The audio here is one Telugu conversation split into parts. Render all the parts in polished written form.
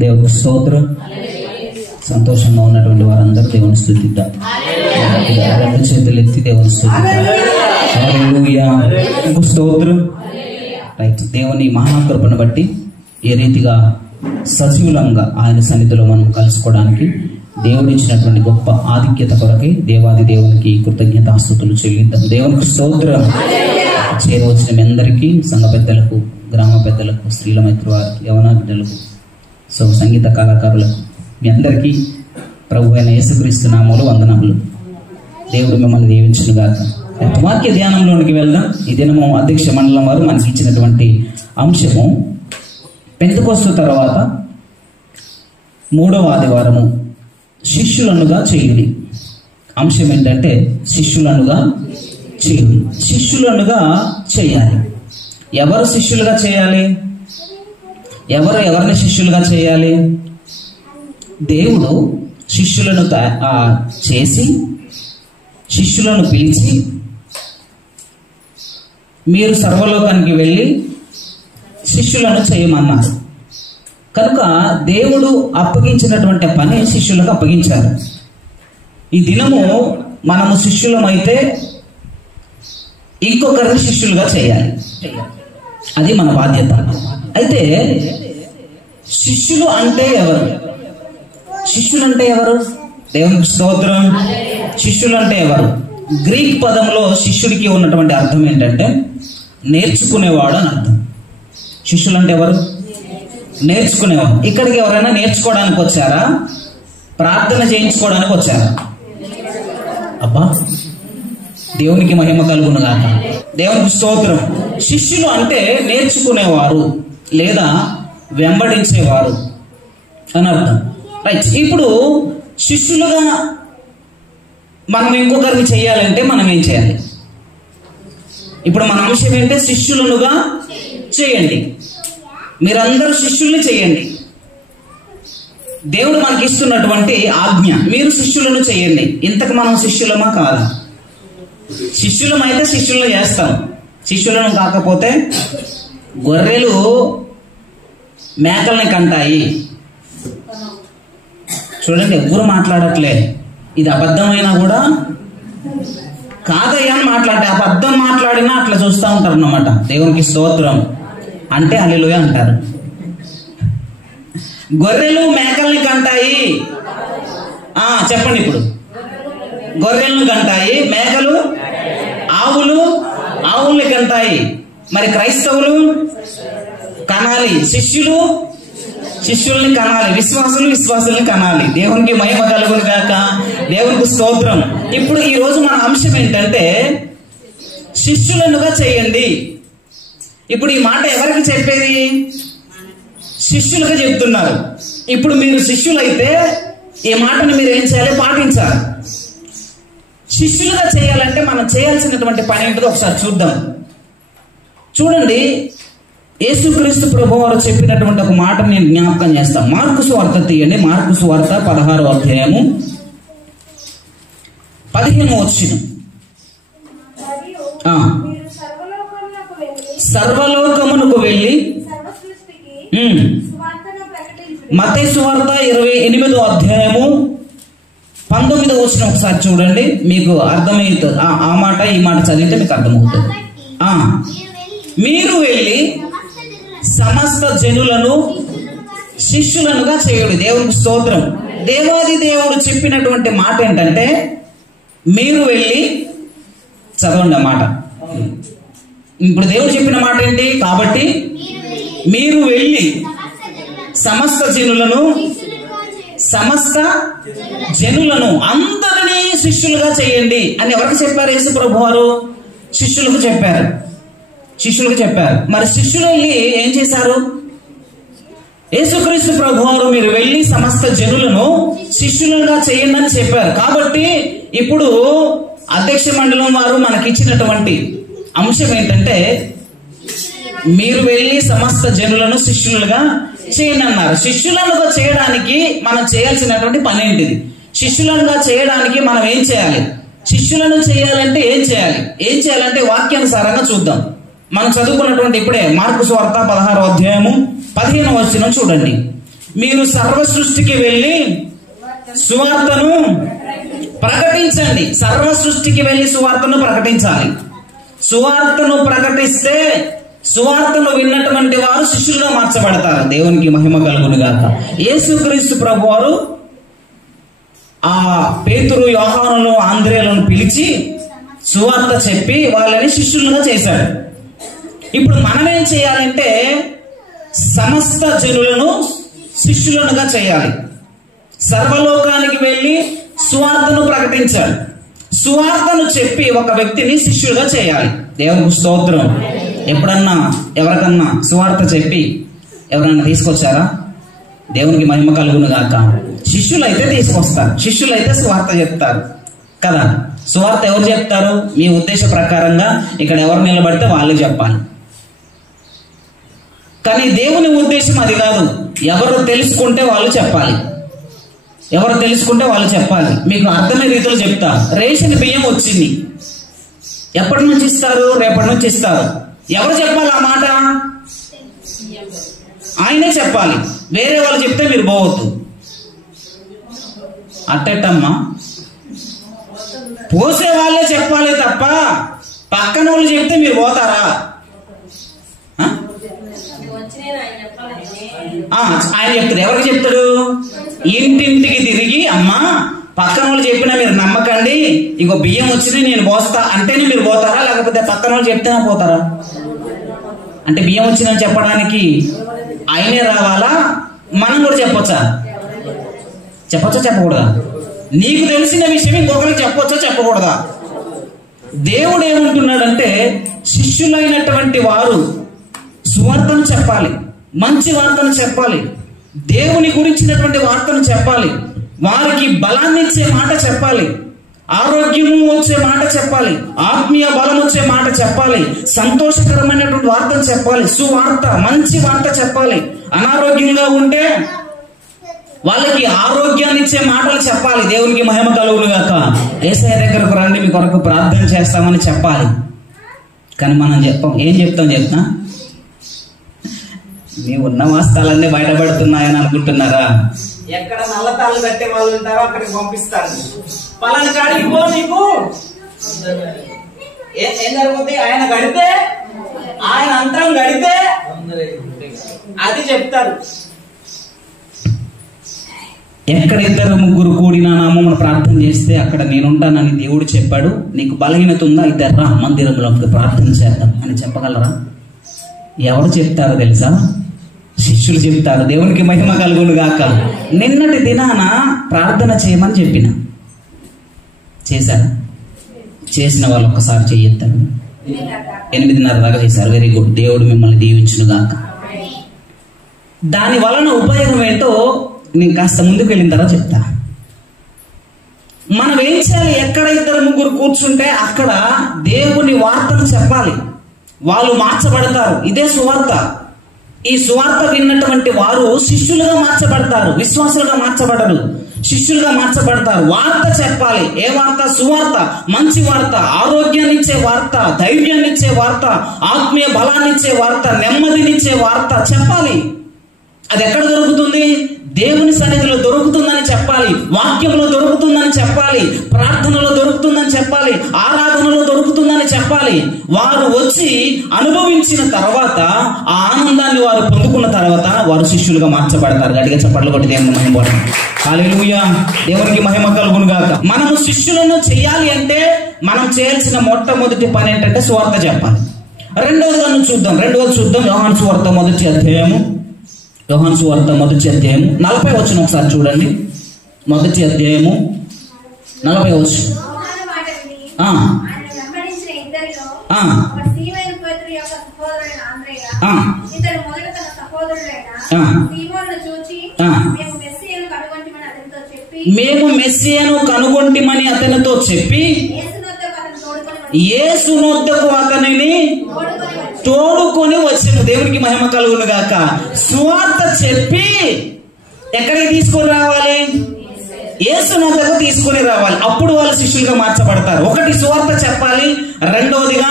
దేవునికి స్తోత్రం. సంతోషంగా ఉన్నటువంటి వారందరూ దేవుని స్తుతిద్దాం. రెండు చేతులు ఎత్తి దేవుని స్తుతిద్దాం. హల్లెలూయా. స్తోత్రం. రైట్. దేవుని మహాకృపను బట్టి ఏ రీతిగా సజీవులంగా ఆయన సన్నిధిలో మనం కలుసుకోవడానికి దేవుడు ఇచ్చినటువంటి గొప్ప ఆధిక్యత కొరకై దేవాది దేవునికి కృతజ్ఞతాస్తుతులు చెల్లిద్దాం. దేవునికి స్తోత్రం. చేరవచ్చిన మీ అందరికీ, సంఘ పెద్దలకు, గ్రామ పెద్దలకు, స్త్రీల మైత్రి వారికి, యవన బిడ్డలకు, సంగీత కళాకారులకు, మీ అందరికీ ప్రభు అయిన యేసుక్రీస్తు నామములో వందనములు. దేవుడు మిమ్మల్ని దీవించునుగాక. వాక్య ధ్యానంలోనికి వెళ్దాం. ఈ దినము అధ్యక్ష మండలం వారు మనకి ఇచ్చినటువంటి అంశము పెంతెకొస్తు తర్వాత 3వ ఆదివారము శిష్యులనుగా చేయుడి. అంశం ఏంటంటే శిష్యులనుగా చేయుడి. శిష్యులనుగా చేయాలి. ఎవరు శిష్యులుగా చేయాలి? ఎవరిని శిష్యులుగా చేయాలి? దేవుడు శిష్యులను చేసి శిష్యులను పిలిచి మీరు సర్వలోకానికి వెళ్ళి శిష్యులను చేయమన్నారు. కనుక దేవుడు అప్పగించినటువంటి పని శిష్యులకు అప్పగించారు. ఈ దినము మనము శిష్యులమైతే ఇంకొకరిని శిష్యులుగా చేయాలి. అది మన బాధ్యత. అయితే శిష్యులు అంటే ఎవరు? శిష్యులు అంటే ఎవరు? దేవునికి స్తోత్రం. శిష్యులు అంటే ఎవరు? గ్రీక్ పదంలో శిష్యుడికి ఉన్నటువంటి అర్థం ఏంటంటే నేర్చుకునేవాడు అని అర్థం. శిష్యులు అంటే ఎవరు? నేర్చుకునేవాడు. ఇక్కడికి ఎవరైనా నేర్చుకోవడానికి వచ్చారా? ప్రార్థన చేయించుకోవడానికి వచ్చారా? అబ్బా, దేవునికి మహిమ కలుగును గాక. దేవునికి స్తోత్రం. శిష్యులు అంటే నేర్చుకునేవారు లేదా వెంబడించేవారు అని అర్థం. రైట్. ఇప్పుడు శిష్యులుగా మనం ఇంకొకరిని చేయాలంటే మనం ఏం చేయాలి? ఇప్పుడు మన అంశం ఏంటంటే శిష్యులనుగా చేయండి. మీరందరూ శిష్యుల్ని చేయండి. దేవుడు మనకి ఇస్తున్నటువంటి ఆజ్ఞ, మీరు శిష్యులను చేయండి. ఇంతకు మనం శిష్యులమా కాదా? శిష్యులమైతే శిష్యులను చేస్తాం. శిష్యులను కాకపోతే గొర్రెలు మేకల్ని కంటాయి. చూడండి, ఎవ్వరు మాట్లాడట్లే. ఇది అబద్ధమైనా కూడా కాదయ్యా అని మాట్లాడితే అబద్ధం మాట్లాడినా అట్లా చూస్తూ ఉంటారు అన్నమాట. దేవునికి స్తోత్రం అంటే హల్లెలూయా అంటారు. గొర్రెలు మేకల్ని కంటాయి. చెప్పండి. ఇప్పుడు గొర్రెలను కంటాయి, మేకలు ఆవుల్ని కంటాయి. మరి క్రైస్తవులు కనాలి, శిష్యుల్ని కనాలి, విశ్వాసుల్ని కనాలి. దేవునికి మహిమ కలుగును గాక. దేవునికి స్తోత్రం. ఇప్పుడు ఈ రోజు మన అంశం ఏంటంటే శిష్యులనుగా చేయండి. ఇప్పుడు ఈ మాట ఎవరికి చెప్పేది? శిష్యులుగా చెప్తున్నారు. ఇప్పుడు మీరు శిష్యులైతే ఈ మాటను మీరు ఏం చేయాలి? పాటించాలి. శిష్యులుగా చేయాలంటే మనం చేయాల్సినటువంటి పని ఏంటో ఒకసారి చూద్దాం. చూడండి, యేసుక్రీస్తు ప్రభువారు చెప్పినటువంటి ఒక మాట నేను జ్ఞాపకం చేస్తాను. మార్కు సువార్త తీయండి. మార్కు సువార్త 16వ అధ్యాయము 15వ వచనం. సర్వలోకమునకు వెళ్ళి మత్తయి సువార్త 28వ అధ్యాయము 19వ వచనం ఒకసారి చూడండి. మీకు అర్థమవుతుంది. ఆ మాట ఈ మాట చదివితే మీకు అర్థమవుతుంది. మీరు వెళ్ళి సమస్త జనులను శిష్యులనుగా చేయుడి. దేవునికి స్తోత్రం. దేవాది దేవుడు చెప్పినటువంటి మాట ఏంటంటే మీరు వెళ్ళి, చదవండి ఆ మాట. ఇప్పుడు దేవుడు చెప్పిన మాట ఏంటి? కాబట్టి మీరు వెళ్ళి సమస్త జనులను అందరినీ శిష్యులుగా చేయండి అని ఎవరికి చెప్పారు? యేసు ప్రభు వారు శిష్యులకు చెప్పారు. మరి శిష్యులు వెళ్ళి ఏం చేశారు? యేసుక్రీస్తు ప్రభువారు మీరు వెళ్ళి సమస్త జనులను శిష్యులుగా చేయండి అని చెప్పారు. కాబట్టి ఇప్పుడు అధ్యక్ష మండలం వారు మనకి ఇచ్చినటువంటి అంశం ఏంటంటే మీరు వెళ్ళి సమస్త జనులను శిష్యులుగా చేయండి అన్నారు. శిష్యులుగా చేయడానికి మనం చేయాల్సినటువంటి పని ఏంటిది? శిష్యులుగా చేయడానికి మనం ఏం చేయాలి? శిష్యులను చేయాలంటే ఏం చేయాలంటే వాక్యానుసారంగా చూద్దాం. మనం చదువుకున్నటువంటి ఇప్పుడే మార్కు సువార్త 16వ అధ్యాయము 15వ వచనం చూడండి. మీరు సర్వ సృష్టికి వెళ్ళి సువార్తను ప్రకటించండి. సర్వ సృష్టికి వెళ్ళి సువార్తను ప్రకటించాలి. సువార్తను ప్రకటిస్తే సువార్తను విన్నటువంటి వారు శిష్యులుగా మార్చబడతారు. దేవునికి మహిమ కలుగును గాక. యేసుక్రీస్తు ప్రభువారు ఆ పేతురు, యోహానును, ఆంద్రేయులను పిలిచి సువార్త చెప్పి వాళ్ళని శిష్యులుగా చేశాడు. ఇప్పుడు మనం ఏం చేయాలంటే సమస్త జనులను శిష్యులుగా చేయాలి. సర్వలోకానికి వెళ్ళి సువార్తను ప్రకటించాలి. సువార్తను చెప్పి ఒక వ్యక్తిని శిష్యులుగా చేయాలి. దేవునికి స్తోత్రం. ఎప్పుడన్నా ఎవరికన్నా సువార్త చెప్పి ఎవరన్నా తీసుకొచ్చారా? దేవునికి మహిమ కలుగును గాక. శిష్యులైతే తీసుకొస్తారు, శిష్యులైతే సువార్త చెప్తారు కదా. సువార్త ఎవరు చెప్తారు? మీ ఉద్దేశ ప్రకారంగా ఇక్కడ ఎవరు నిలబడితే వాళ్ళు చెప్పాలి. కానీ దేవుని ఉద్దేశం అది కాదు. ఎవరు తెలుసుకుంటే వాళ్ళు చెప్పాలి, ఎవరు తెలుసుకుంటే వాళ్ళు చెప్పాలి. మీకు అర్థమయ్యే రీతిలో చెప్తా. రేషన్ బియ్యం వచ్చింది, ఎప్పటి నుంచి ఇస్తారు? రేపటి నుంచి ఇస్తారు. ఎవరు చెప్పాలి ఆ మాట? ఆయనే చెప్పాలి. వేరే వాళ్ళు చెప్తే మీరు పోవద్దు. అట్టమ్మా, పోసే వాళ్ళే చెప్పాలి తప్ప పక్కన వాళ్ళు చెప్తే మీరు పోతారా? ఆయన చెప్తాడు. ఎవరికి చెప్తాడు? ఇంటింటికి తిరిగి అమ్మా పక్కన వాళ్ళు చెప్పినా మీరు నమ్మకండి, ఇంకో బియ్యం వచ్చింది నేను పోస్తా అంటేనే మీరు పోతారా? లేకపోతే పక్కన వాళ్ళు చెప్తేనే పోతారా? అంటే బియ్యం వచ్చిందని చెప్పడానికి ఆయనే రావాలా? మనం కూడా చెప్పొచ్చా? చెప్పొచ్చా చెప్పకూడదా? నీకు తెలిసిన విషయం ఇంకొకరికి చెప్పొచ్చా చెప్పకూడదా? దేవుడు ఏమంటున్నాడంటే శిష్యులైనటువంటి వారు సువార్తను చెప్పాలి, మంచి వార్తను చెప్పాలి, దేవుని గురించినటువంటి వార్తను చెప్పాలి, వారికి బలాన్ని ఇచ్చే మాట చెప్పాలి, ఆరోగ్యము వచ్చే మాట చెప్పాలి, ఆత్మీయ బలం వచ్చే మాట చెప్పాలి, సంతోషకరమైనటువంటి వార్తను చెప్పాలి, సువార్త మంచి వార్త చెప్పాలి. అనారోగ్యంగా ఉంటే వాళ్ళకి ఆరోగ్యాన్ని ఇచ్చే మాటలు చెప్పాలి. దేవునికి మహిమ కలుగును గాక. యేసయ్య దగ్గరకు రండి, మీ కొరకు ప్రార్థన చేస్తామని చెప్పాలి. కానీ మనం చెప్పాం. ఏం చెప్తా మీ ఉన్న వాస్తవాలన్నీ బయటపడుతున్నాయని అనుకుంటున్నారా? ఎక్కడ నల్లతాళ్ళు కట్టే వాళ్ళు ఉంటారో అక్కడికి పంపిస్తారు. పలాని కాడికి పో, నీకు ఏం జరుగుతుంది? ఆయన గడితే, ఆయన అంతరం గడితే అది చెప్తారు. ఎక్కడ ఇద్దరు ముగ్గురు కూడి నా నామమున ప్రార్థన చేస్తే అక్కడ నేనుంటానని దేవుడు చెప్పాడు. నీకు బలహీనత ఉందా? ఇద్దరు రా మందిరంలోకి ప్రార్థన చేద్దాం అని చెప్పగలరా? ఎవరు చెప్తారో తెలుసా? శిష్యులు చెప్తారు. దేవునికి మహిమ కలుగును గాక. నిన్నటి దినాన ప్రార్థన చేయమని చెప్పిన, చేశారా? చేసిన వాళ్ళు ఒక్కసారి చెయ్యొద్దారు. 8:30 దాకా చేశారు. Very good. దేవుడు మిమ్మల్ని దీవించును గాక. దాని వలన ఉపయోగం ఏంటో నేను కాస్త ముందుకు వెళ్ళిన తర్వాత చెప్తా. మనం ఏం చేయాలి? ఎక్కడ ఇద్దరు ముగ్గురు కూర్చుంటే అక్కడ దేవుని వార్తను చెప్పాలి. వాళ్ళు మార్చబడతారు. ఇదే సువార్త. ఈ సువార్త విన్నటువంటి వారు శిష్యులుగా మార్చబడతారు. విశ్వాసులుగా మార్చబడరు, శిష్యులుగా మార్చబడతారు. వార్త చెప్పాలి. ఏ వార్త? సువార్త, మంచి వార్త, ఆరోగ్యాన్ని ఇచ్చే వార్త, ధైర్యాన్ని ఇచ్చే వార్త, ఆత్మీయ బలాన్ని ఇచ్చే వార్త, నెమ్మదినిచ్చే వార్త చెప్పాలి. అది ఎక్కడ దొరుకుతుంది? దేవుని సన్నిధిలో దొరుకుతుందని చెప్పాలి, వాక్యంలో దొరుకుతుందని చెప్పాలి, ప్రార్థనలో దొరుకుతుందని చెప్పాలి, ఆరాధనలో దొరుకుతుందని చెప్పాలి. వారు వచ్చి అనుభవించిన తర్వాత ఆ ఆనందాన్ని వారు పొందుకున్న తర్వాత వారు శిష్యులుగా మార్చబడతారు. గట్టిగా చప్పట్లు కొట్టి దేవుని మహిమ. హల్లెలూయా. దేవునికి మహిమ కలుగును గాక. మనము శిష్యులను చేయాలి అంటే మనం చేయాల్సిన మొట్టమొదటి పని ఏంటంటే సువార్త చెప్పాలి. రెండవది చూద్దాం. యోహాను సువార్త మొదటి అధ్యాయము 40 వచనం ఒకసారి చూడండి. మొదటి అధ్యాయము 40 వచనం. మేము మెస్సియాను కనుగొంటిమని అతనితో చెప్పి యేసు నొద్దకు అతనిని తోడుకొని వచ్చాను. దేవునికి మహిమ కలుగును గాక. సువార్త చెప్పి ఎక్కడికి తీసుకొని రావాలి? యేసు నొద్దకు తీసుకొని రావాలి. అప్పుడు వాళ్ళు శిష్యులుగా మార్చబడతారు. ఒకటి సువార్త చెప్పాలి, రెండవదిగా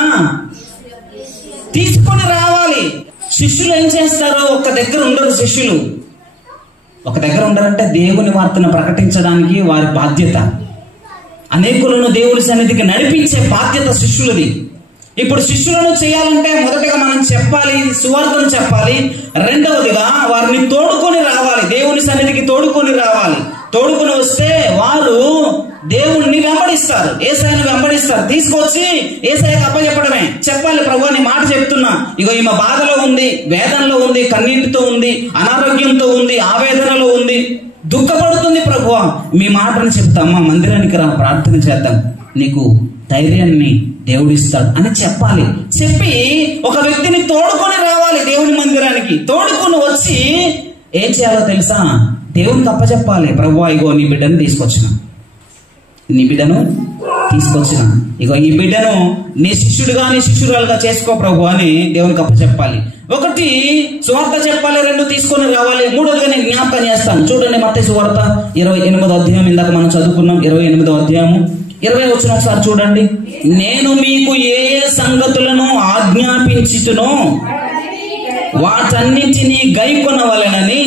తీసుకొని రావాలి. శిష్యులు ఏం చేస్తారు? ఒక్క దగ్గర ఉండరు. శిష్యులు ఒక దగ్గర ఉండాలంటే దేవుని వార్తను ప్రకటించడానికి వారి బాధ్యత. అనేకులను దేవుని సన్నిధికి నడిపించే బాధ్యత శిష్యులది. ఇప్పుడు శిష్యులను చేయాలంటే మొదటగా మనం చెప్పాలి, సువార్తను చెప్పాలి. రెండవదిగా వారిని తోడుకొని రావాలి, దేవుని సన్నిధికి తోడుకొని రావాలి. తోడుకొని వస్తే వారు దేవుణ్ణి వెంబడిస్తారు, యేసయ్యను వెంబడిస్తారు. తీసుకొచ్చి యేసయ్యకు అప్పచెప్పడమే. చెప్పాలి, ప్రభువా నీ మాట చెప్తున్నా, ఇగో ఈమె బాధలో ఉంది, వేదనలో ఉంది, కన్నీటితో ఉంది, అనారోగ్యంతో ఉంది, ఆవేదనలో ఉంది, దుఃఖపడుతుంది. ప్రభువా మీ మాటను చెప్తామా, మందిరానికి రా, ప్రార్థన చేద్దాం, నీకు ధైర్యాన్ని దేవుడిస్తాడు అని చెప్పాలి. చెప్పి ఒక వ్యక్తిని తోడుకొని రావాలి దేవుని మందిరానికి. తోడుకొని వచ్చి ఏం చేయాలో తెలుసా? దేవునికి అప్పచెప్పాలి. ప్రభువా ఇగో నీ బిడ్డను తీసుకొచ్చిన, నీ బిడ్డను తీసుకొచ్చిన, ఇగో ఈ బిడ్డను నీ శిష్యుడుగా నీ శిష్యురాలుగా చేసుకో ప్రభు అని దేవునికి అప్పచెప్పాలి. ఒకటి సువార్త చెప్పాలి, రెండు తీసుకొని రావాలి. మూడోదిగా నేను జ్ఞాపకం చేస్తాను. చూడండి మత్తయి సువార్త 28వ అధ్యాయం, ఇందాక మనం చదువుకున్నాం 28వ అధ్యాయము 20 వచ్చిన ఒకసారి చూడండి. నేను మీకు ఏ ఏ సంగతులను ఆజ్ఞాపించుతునో వాటన్నింటినీ గైకొనవలెనని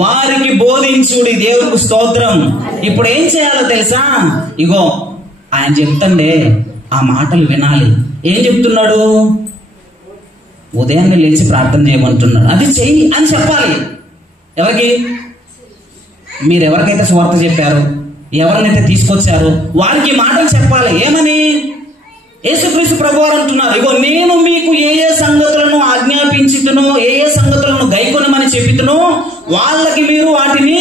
వారికి బోధించుడి. దేవునికి స్తోత్రం. ఇప్పుడు ఏం చేయాలో తెలుసా? ఇగో ఆయన చెప్తండే ఆ మాటలు వినాలి. ఏం చెప్తున్నాడు? ఉదయాన్నే లేచి ప్రార్థన చేయమంటున్నాడు, అది చెయ్యి అని చెప్పాలి. ఎవరికి? మీరు ఎవరికైతే సువార్త చెప్పారు, ఎవరినైతే తీసుకొచ్చారో వారికి మాటలు చెప్పాలి. ఏమని? యేసుక్రీస్తు ప్రభువారు అంటున్నారు, ఇగో నేను మీకు ఏ ఏ సంగతులను ఆజ్ఞాపించుతునో, ఏ ఏ సంగతులను గైకొనమని చెబుతునో వాళ్ళకి మీరు వాటిని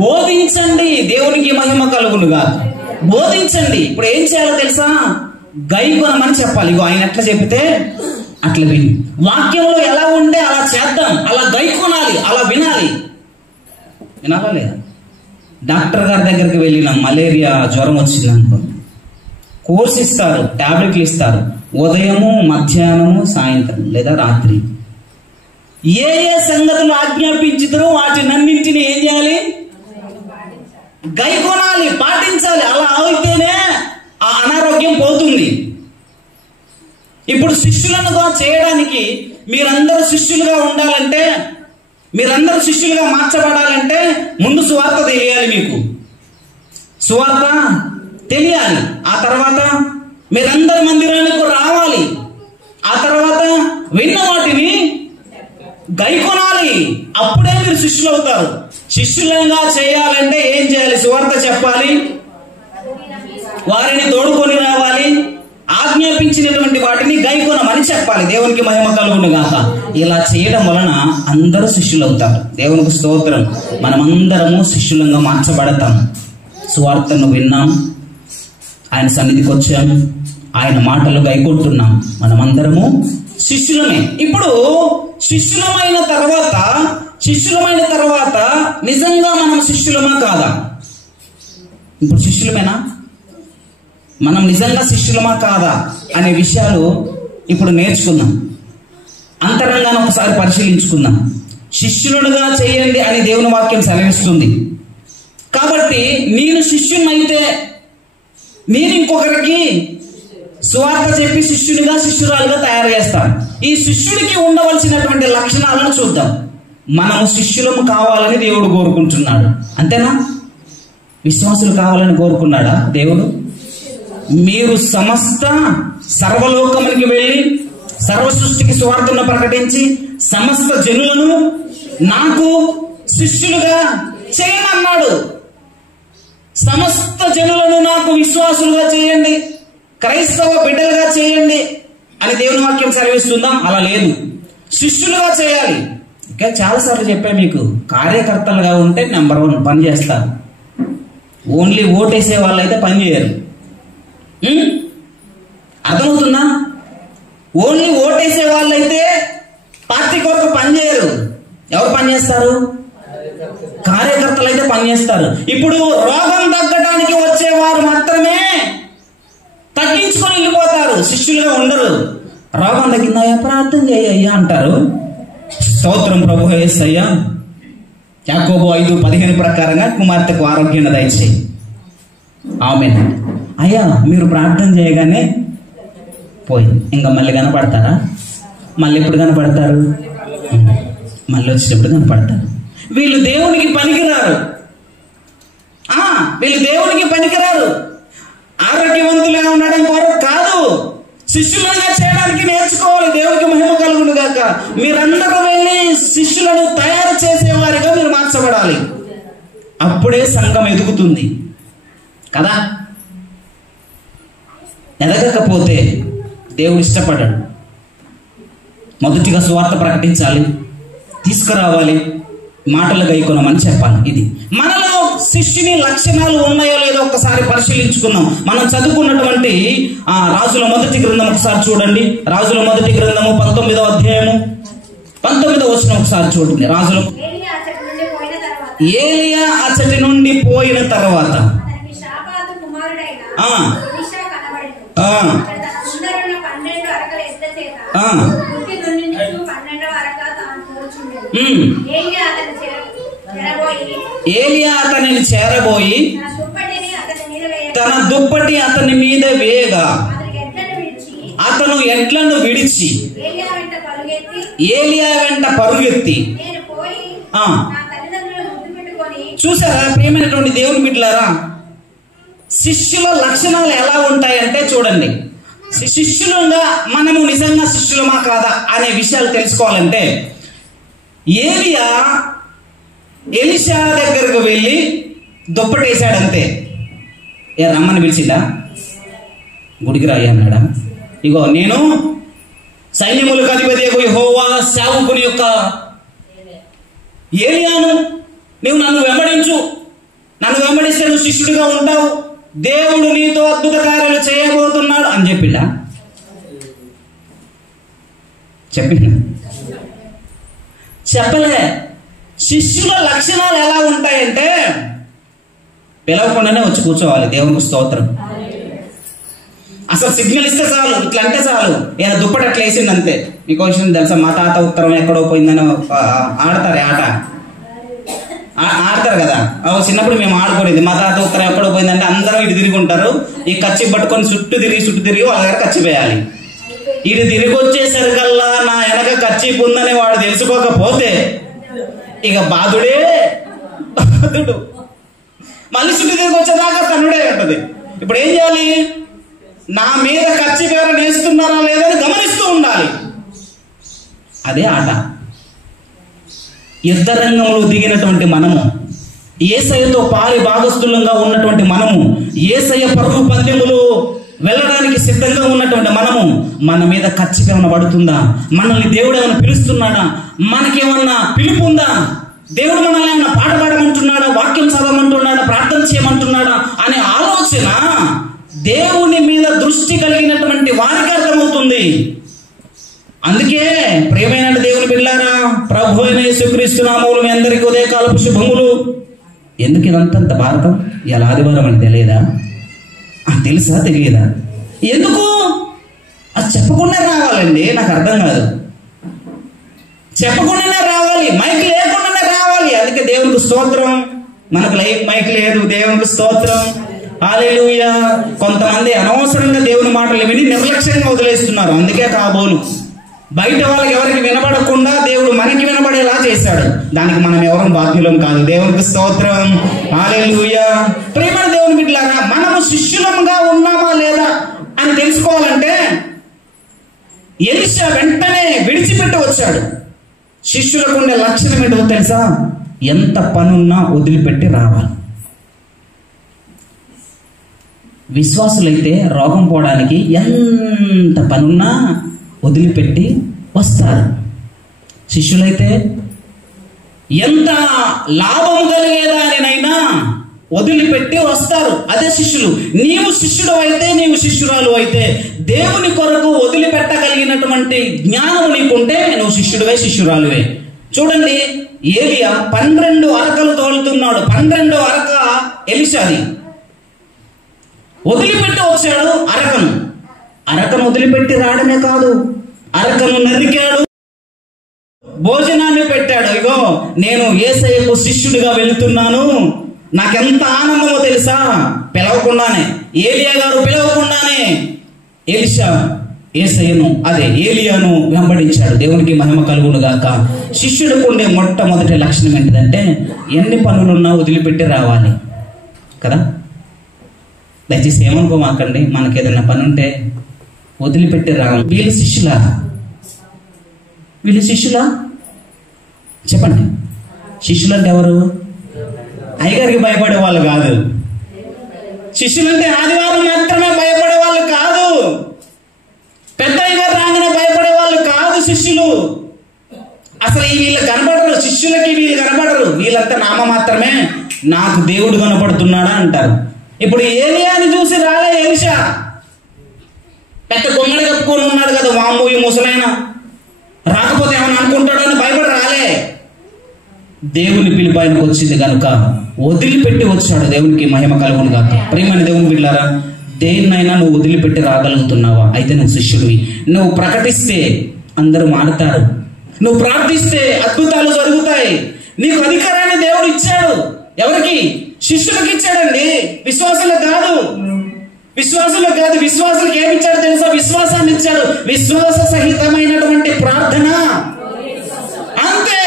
బోధించండి. దేవునికి మహిమ కలుగునుగా. బోధించండి. ఇప్పుడు ఏం చేయాలో తెలుసా? గైకొనమని చెప్పాలి. ఇగో ఆయన ఎట్లా చెబితే అట్లా విని, వాక్యంలో ఎలా ఉంటే అలా చేద్దాం, అలా గైకొనాలి, అలా వినాలి. వినాలా లేదా? డాక్టర్ గారి దగ్గరికి వెళ్ళిన మలేరియా జ్వరం వచ్చింది అనుకో, కోర్స్ ఇస్తారు, టాబ్లెట్లు ఇస్తారు, ఉదయము, మధ్యాహ్నము, సాయంత్రం లేదా రాత్రి. ఏ ఏ సంగతులు ఆజ్ఞాపించుతారో వాటినన్నింటినీ ఏం చేయాలి? గైకొనాలి, పాటించాలి. అలా అయితేనే ఆ అనారోగ్యం పోతుంది. ఇప్పుడు శిష్యులను చేయడానికి మీరందరూ శిష్యులుగా ఉండాలంటే, మీరందరూ శిష్యులుగా మార్చబడాలంటే ముందు సువార్త తెలియాలి. మీకు సువార్త తెలియాలి. ఆ తర్వాత మీరందరి మందిరానికి రావాలి. ఆ తర్వాత విన్న వాటిని గైకొనాలి. అప్పుడే మీరు శిష్యులు అవుతారు. శిష్యులంగా చేయాలంటే ఏం చేయాలి? సువార్త చెప్పాలి, వారిని తోడుకొని రావాలి, ఆజ్ఞాపించినటువంటి వాటిని గైకొనమని చెప్పాలి. దేవునికి మహిమ కలుగును గాక. ఇలా చేయడం వలన అందరూ శిష్యులు అవుతారు. దేవునికి స్తోత్రం. మనమందరము శిష్యులంగా మార్చబడతాం. సువార్తను విన్నాం, ఆయన సన్నిధికి వచ్చాం, ఆయన మాటలు గైకొంటున్నాం, మనమందరము శిష్యులమే. ఇప్పుడు శిష్యులమైన తర్వాత నిజంగా మనం శిష్యులమా కాదా? ఇప్పుడు శిష్యులమేనా? మనం నిజంగా శిష్యులమా కాదా అనే విషయాలు ఇప్పుడు నేర్చుకుందాం. అంతరంగాన్ని ఒకసారి పరిశీలించుకుందాం. శిష్యులుగా చేయండి అని దేవుని వాక్యం సెలవిస్తుంది. కాబట్టి నేను శిష్యునైతే నేను ఇంకొకరికి సువార్త చెప్పి శిష్యునిగా శిష్యురాలుగా తయారు చేస్తాను. ఈ శిష్యుడికి ఉండవలసినటువంటి లక్షణాలను చూద్దాం. మనం శిష్యులము కావాలని దేవుడు కోరుకుంటున్నాడు. అంతేనా? విశ్వాసులు కావాలని కోరుకున్నాడా దేవుడు? మీరు సర్వలోకమునికి వెళ్ళి సర్వ సృష్టికి సువార్తను ప్రకటించి సమస్త జనులను నాకు శిష్యులుగా చేయమన్నాడు. సమస్త జనులను నాకు విశ్వాసులుగా చేయండి, క్రైస్తవ బిడ్డలుగా చేయండి అని దేవుని వాక్యం సెలవిస్తుందా? అలా లేదు. శిష్యులుగా చేయాలి. ఇంకా చాలాసార్లు చెప్పా మీకు, కార్యకర్తలుగా ఉంటే నెంబర్ 1 పని చేస్తారు. ఓన్లీ ఓటేసే వాళ్ళైతే పని చేయరు. అర్థమవుతుందా? ఓన్లీ ఓటేసే వాళ్ళైతే పార్టీ కొరకు పని చేయరు. ఎవరు పని చేస్తారు? కార్యకర్తలు అయితే పని చేస్తారు. ఇప్పుడు రోగం తగ్గడానికి వచ్చేవారు మాత్రమే తగ్గించుకొని వెళ్ళిపోతారు, శిష్యులుగా ఉండరు. రోగం తగ్గిందయ్యా ప్రార్థన చేయ్యా అంటారు. స్తోత్రం ప్రభు యేసయ్యా. యాకోబు 5:15 ప్రకారంగా కుమార్తెకు ఆరోగ్యాన్ని దయచేయి. ఆమేన్. అయ్యా మీరు ప్రార్థన చేయగానే పోయి ఇంకా మళ్ళీ కనపడతారా? మళ్ళీ ఎప్పుడు కనపడతారు? మళ్ళీ వచ్చినప్పుడు కనపడతారు. వీళ్ళు దేవునికి పనికిరారు, వీళ్ళు దేవునికి పనికిరారు, ఆరోగ్యవంతులుగా ఉండడం కొరకు కాదు, శిష్యులుగా చేయడానికి నేర్చుకోవాలి. దేవునికి మహిమ కలుగును గాక. మీరందరూ వెళ్ళి శిష్యులను తయారు చేసేవారిగా మీరు మార్చబడాలి. అప్పుడే సంఘం ఎదుగుతుంది కదా. ఎదగకపోతే దేవుడు ఇష్టపడ్డాడు. మొదటిగా సువార్త ప్రకటించాలి, తీసుకురావాలి, మాటలు గైకొనమని చెప్పాలి. ఇది మనలో శిష్యుని లక్షణాలు ఉన్నాయో లేదో ఒకసారి పరిశీలించుకుందాం. మనం చదువుకున్నటువంటి రాజుల మొదటి గ్రంథం ఒకసారి చూడండి. రాజుల మొదటి గ్రంథము 19వ అధ్యాయము 19వ వచనం ఒకసారి చూడండి. రాజుల ఏలియా అచ్చటి నుండి పోయిన తర్వాత ఏలియా అతనిని చేరబోయి తన దుప్పటి అతని మీద వేయగా అతను ఎడ్లను విడిచి ఏలియా వెంట పరుగెత్తి. చూసారా ప్రియమైనటువంటి దేవుని బిడ్డలారా, శిష్యుల లక్షణాలు ఎలా ఉంటాయంటే చూడండి. శిష్యులుగా మనము నిజంగా శిష్యులమా కాదా అనే విషయాలు తెలుసుకోవాలంటే, ఏలియా ఎలీషా దగ్గరకు వెళ్ళి దుప్పటేశాడంతే. రమ్మని పిలిచిందా? గుడికి రాయి అన్నాడా? ఇగో నేను సైన్యములకు అధిపతి యెహోవా సేవకుని యొక్క ఏలియాను, నువ్వు నన్ను వెంబడించు, నన్ను వెంబడిస్తే నువ్వు శిష్యుడిగా ఉంటావు, దేవుడు నీతో అద్భుత కార్యాలు చేయబోతున్నాడు అని చెప్పిండా? చెప్పలే. శిష్యుల లక్షణాలు ఎలా ఉంటాయంటే పిలవకుండానే వచ్చి కూర్చోవాలి. దేవునికి స్తోత్రం. అసలు సిగ్నల్ ఇస్తే చాలు, ఇట్లా అంటే చాలు. ఈయన దుప్పటి అట్లా వేసింది అంతే. మీకు విషయం తెలుసా? మా తాత ఉత్తరం ఎక్కడో పోయిందని ఆడతారు, ఆడతారు కదా. చిన్నప్పుడు మేము ఆడుకోలేదు. మా తాత ఉత్తరం ఎక్కడో పోయిందంటే అందరం ఇటు తిరిగి ఉంటారు. ఈ కచ్చి పట్టుకొని చుట్టూ తిరిగి వాళ్ళ దగ్గర కచ్చి వేయాలి. ఇటు తిరిగి వచ్చేసరికల్లా నా వెనక కచ్చి ఉందని వాడు తెలుసుకోకపోతే ఇక బాధుడు. మళ్ళీ చుట్టూ తిరిగి వచ్చేదాకా తన్నుడే ఉంటది. ఇప్పుడు ఏం చేయాలి? నా మీద కచ్చి పేర నేస్తున్నారా లేదని గమనిస్తూ ఉండాలి. అదే ఆట. యుద్ధ రంగంలో దిగినటువంటి మనము, యేసయ్యతో పాలి భాగస్థులంగా ఉన్నటువంటి మనము, యేసయ్య పరుగు పందెములు వెళ్ళడానికి సిద్ధంగా ఉన్నటువంటి మనము, మన మీద కచ్చి ఏమైనా పడుతుందా? మనల్ని దేవుడు ఏమైనా పిలుస్తున్నాడా? మనకేమన్నా పిలుపు ఉందా? దేవుడు మనల్ని ఏమన్నా పాట పాడమంటున్నాడా? వాక్యం చదవమంటున్నాడా? ప్రార్థన చేయమంటున్నాడా అనే ఆలోచన దేవుని మీద దృష్టి కలిగినటువంటి వారికి అర్థమవుతుంది. అందుకే ప్రియమైన దేవుని బిడ్డలారా, ప్రభు అయిన యేసుక్రీస్తు నామములో మీ అందరికీ ఉదయకాలపు శుభములు. ఎందుకు ఇదంతంత భారతం? ఇలా ఆదివారం అని తెలియదా? తెలుసా? తెలియదా? ఎందుకు అది చెప్పకుండా రావాలండి? నాకు అర్థం కాదు. చెప్పకుండానే రావాలి, మైక్ లేకుండానే రావాలి. అందుకే దేవునికి స్తోత్రం. మనకు మైక్ లేదు, దేవునికి స్తోత్రం. హల్లెలూయా. కొంతమంది అనవసరంగా దేవుని మాటలు విని నిర్లక్ష్యంగా వదిలేస్తున్నారు. అందుకే కాబోలు బయట వాళ్ళకి ఎవరికి వినబడకుండా దేవుడు మనకి వినబడేలా చేశాడు. దానికి మనం ఎవరం బాధ్యులం కాదు. దేవునికి స్తోత్రం. హల్లెలూయా. ప్రియమైన దేవుని బిడ్డలారా, మనము శిష్యులముగా ఉన్నామా లేదా అని తెలుసుకోవాలంటే ఎలీషా వెంటనే విడిచిపెట్టి వచ్చాడు. శిష్యులకు ఉండే లక్షణం ఏంటో తెలుసా? ఎంత పనున్నా వదిలిపెట్టి రావాలి. విశ్వాసులైతే రోగం పోవడానికి ఎంత పనున్నా వదిలిపెట్టి వస్తారు. శిష్యులైతే ఎంత లాభం కలిగేదానినైనా వదిలిపెట్టి వస్తారు. అదే శిష్యులు. నీవు శిష్యుడు అయితే, నీవు శిష్యురాలు అయితే, దేవుని కొరకు వదిలిపెట్టగలిగినటువంటి జ్ఞానం నీకుంటే నువ్వు శిష్యుడివే, శిష్యురాలువే. చూడండి, ఏలియా 12 అరకలు తోలుతున్నాడు. 12వ అరక ఎలీషాది. వదిలిపెట్టి వచ్చాడు అరకను. అరకను వదిలిపెట్టి రావడమే కాదు, అరకను నరికాడు, భోజనాన్ని పెట్టాడు. ఇగో నేను యేసయ్యకు శిష్యుడిగా వెళ్తున్నాను, నాకెంత ఆనందమో తెలుసా? పిలవకుండానే, ఏలియా గారు పిలవకుండానే ఎలీషా యేసయ్యను ఏలియాను వెంబడించాడు. దేవునికి మహిమ కలుగును గాక. శిష్యుడికి ఉండే మొట్టమొదటి లక్షణం ఏంటిదంటే ఎన్ని పనులున్నా వదిలిపెట్టి రావాలి కదా. దయచేసి ఏమనుకోమాకండి, మనకి ఏదైనా పని ఉంటే వదిలిపెట్టి రావాలి. వీళ్ళు శిష్యులా చెప్పండి. శిష్యులు అంటే ఎవరు? అయ్యగారికి భయపడే వాళ్ళు కాదు. శిష్యులంటే ఆదివారం మాత్రమే భయపడే వాళ్ళు కాదు. పెద్ద అయ్యగారు రాగానే భయపడే వాళ్ళు కాదు శిష్యులు. అసలు వీళ్ళు కనపడరు, శిష్యులకి వీళ్ళు కనపడరు. వీళ్ళంతా నామ మాత్రమే, నాకు దేవుడు కనపడుతున్నాడా అంటారు. ఇప్పుడు ఏలియాని చూసి రాలే ఎలీషా, పెద్ద గొంగళి కప్పుకొని ఉన్నాడు కదా, వాము ఈ ముసలైన రాకపోతే ఏమని అనుకుంటాడో అని భయపడి రాలే. దేవుని పిలుపు ఆయనకు వచ్చింది కనుక వదిలిపెట్టి వచ్చాడు. దేవునికి మహిమ కలుగును గాక. ప్రియమైన దేవుని బిడ్డలారా, దేన్నైనా నువ్వు వదిలిపెట్టి రాగలుగుతున్నావా? అయితే నువ్వు శిష్యుడివి. నువ్వు ప్రకటిస్తే అందరూ మారుతారు, నువ్వు ప్రార్థిస్తే అద్భుతాలు జరుగుతాయి. నీకు అధికారాన్ని దేవుడు ఇచ్చాడు. ఎవరికి? శిష్యులకు ఇచ్చాడండి, విశ్వాసులకు కాదు. విశ్వాసులకు ఏమి ఇచ్చాడు తెలుసా? విశ్వాసాన్ని ఇచ్చాడు. విశ్వాస సహితమైనటువంటి ప్రార్థన, అంతే.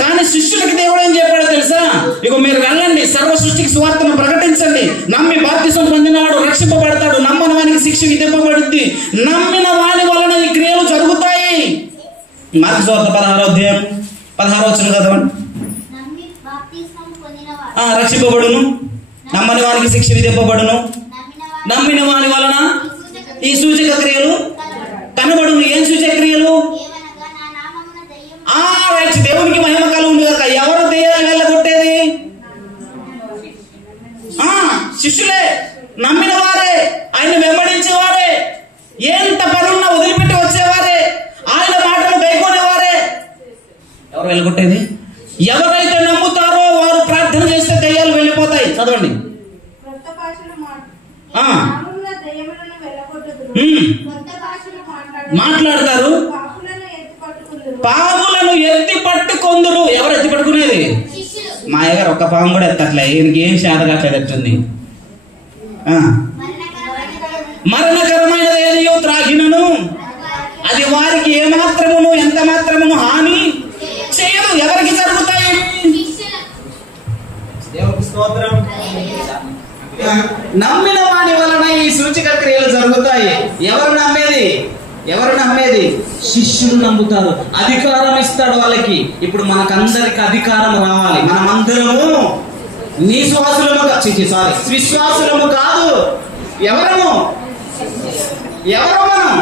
కానీ శిష్యులకి దేవుడు ఏం చెప్పాడో తెలుసా? ఇక మీరు వెళ్ళండి, సర్వ సృష్టికి సువార్తను ప్రకటించండి. నమ్మి బాప్తిసం పొందినవాడు రక్షింపబడతాడు, నమ్మని వానికి శిక్ష విధింపబడుద్ది, నమ్మిన వాని వలన ఈ క్రియలు జరుగుతాయి. మార్కు సువార్త 16వ అధ్యాయం 16వ వచనం చదవండి. రక్షింపబడును, నమ్మని వానికి శిక్ష విధింపబడును, నమ్మిన వాని వలన ఈ సూచక క్రియలు కనబడును. ఏం సూచక క్రియలు? దేవునికి మహిమ కలుగును గాక. ఎవరు దెయ్యాలను వెళ్ళగొట్టేది? శిష్యులే, నమ్మిన వారే, ఆయన వెంబడించేవారే, ఎంత పనున్నా వదిలిపెట్టి వచ్చేవారే, ఆయన మాటలు గైకొనేవారే. ఎవరు వెళ్ళగొట్టేది? ఎవరైతే నమ్ముతారో వారు ప్రార్థన చేస్తే దెయ్యాలు వెళ్ళిపోతాయి. చదవండి. మాట్లాడతారు, పాములను ఎత్తి పట్టుకొందురు. ఎవరు ఎత్తి పట్టుకునేది? మా అయ్యగారు ఒక్క పాము కూడా ఎత్తట్లే, ఈయనకి ఏం శాతగట్లేదట్టుంది. మరణకరమైనది ఏదియో త్రాగినను అది వారికి ఏమాత్రమును ఎంత మాత్రమును హాని చేయదు. ఎవరికి జరుగుతాయి? దేవునికి స్తోత్రం. నమ్మిన వాని వలన ఈ సూచక క్రియలు జరుగుతాయి. ఎవరు నమ్మేది? శిష్యులు నమ్ముతారు. అధికారం ఇస్తాడు వాళ్ళకి. ఇప్పుడు మనకందరికి అధికారం రావాలి. మనమందరము విశ్వాసులము కాదు. ఎవరు మనం?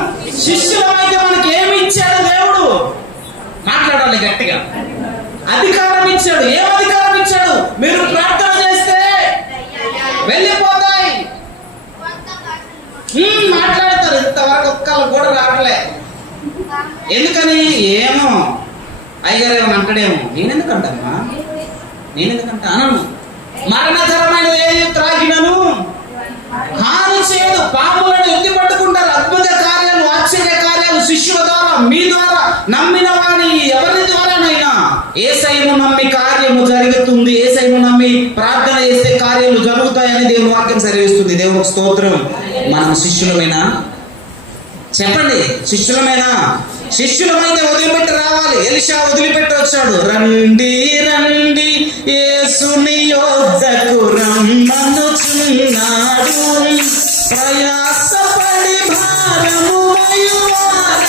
శిష్యులమైతే మనకి ఏమి ఇచ్చాడు దేవుడు? మాట్లాడాలి గట్టిగా. అధికారం ఇచ్చాడు. ఏం అధికారం ఇచ్చాడు? మీరు ప్రార్థన చేస్తే వెళ్ళిపోతాయి. మాట్లాడతారు. ఇంతవరకు ఒక్కళ్ళు కూడా రావట్లే. ఎందుకని? ఏమో అయ్యగారు ఏమో అంటాడేమో. నేనెందుకంటమ్మా? అనను. మరణకరమైనది ఏది త్రాగినను హాని చేయదు. పాములను ఎత్తి పట్టుకుంటారు. అద్భుత కార్యాలు, ఆశ్చర్య కార్యాలు శిష్యుల ద్వారా, మీ ద్వారా, నమ్మిన వాని ఎవరి ద్వారానైనా యేసయ్యను నమ్మి కార్యము జరుగుతుంది. యేసయ్యను నమ్మి ప్రార్థన చేస్తే కార్యాలు జరుగుతాయని దేవుని వాక్యం సెలవిస్తుంది. దేవునికి స్తోత్రం. మనం శిష్యులమేనా? చెప్పండి, శిష్యులమైతే వదిలిపెట్టి రావాలి. ఎలీషా వదిలిపెట్టి వచ్చాడు. రండి యేసుని యొద్దకు రమ్మనుచున్నాడు, ప్రయాసపడి భారము మోయువారు.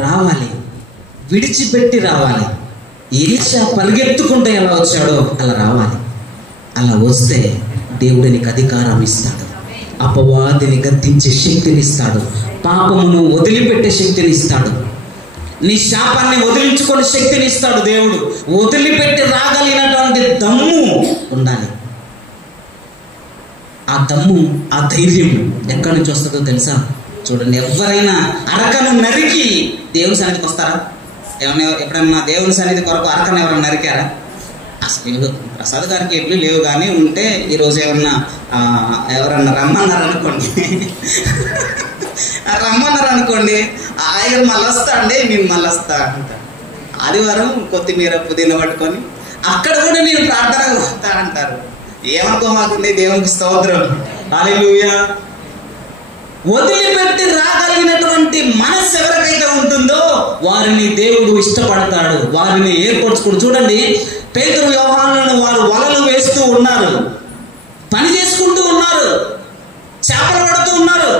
రావాలి, విడిచిపెట్టి రావాలి. ఎలీషా పరిగెత్తుకుంటే ఎలా వచ్చాడో అలా రావాలి. అలా వస్తే దేవుడు నీకు అధికారం ఇస్తాడు, అపవాదిని గద్దించే శక్తిని ఇస్తాడు, పాపమును వదిలిపెట్టే శక్తిని ఇస్తాడు, నీ శాపాన్ని వదిలించుకునే శక్తిని ఇస్తాడు. దేవుడు వదిలిపెట్టి రాగలిగినటువంటి దమ్ము ఉండాలి. ఆ దమ్ము, ఆ ధైర్యం ఎక్కడి నుంచి వస్తుందో తెలుసా? చూడండి, ఎవరైనా అరకను నరికి దేవుని సన్నిధికి వస్తారా? ఎప్పుడన్నా దేవుని సన్నిధి కొరకు అరకను ఎవరైనా నరికారా? అసలు ప్రసాద్ గారికి ఎడ్లు లేవు, కానీ ఉంటే ఈరోజు ఎవరన్నా రమ్మన్నారు అనుకోండి, ఆయన మళ్ళీ వస్తా అండి, నేను మళ్ళీ వస్తా అంటాను. ఆదివారం కొత్తిమీర పుదీనా పట్టుకొని అక్కడ కూడా నేను ప్రార్థన వస్తా అంటారు. ఏమనుకోమాకండి, దేవునికి స్తోత్రం, హల్లెలూయా. వదిలిపెట్టి రాగలిగినటువంటి మనస్సు ఎవరికైతే ఉంటుందో వారిని దేవుడు ఇష్టపడతాడు, వారిని ఏర్పరచుకోడు. చూడండి, పేతురు యోహానులను వారు వలలు వేస్తూ ఉన్నారు, పని చేసుకుంటూ ఉన్నారు, చేపలు పడుతూ ఉన్నారు.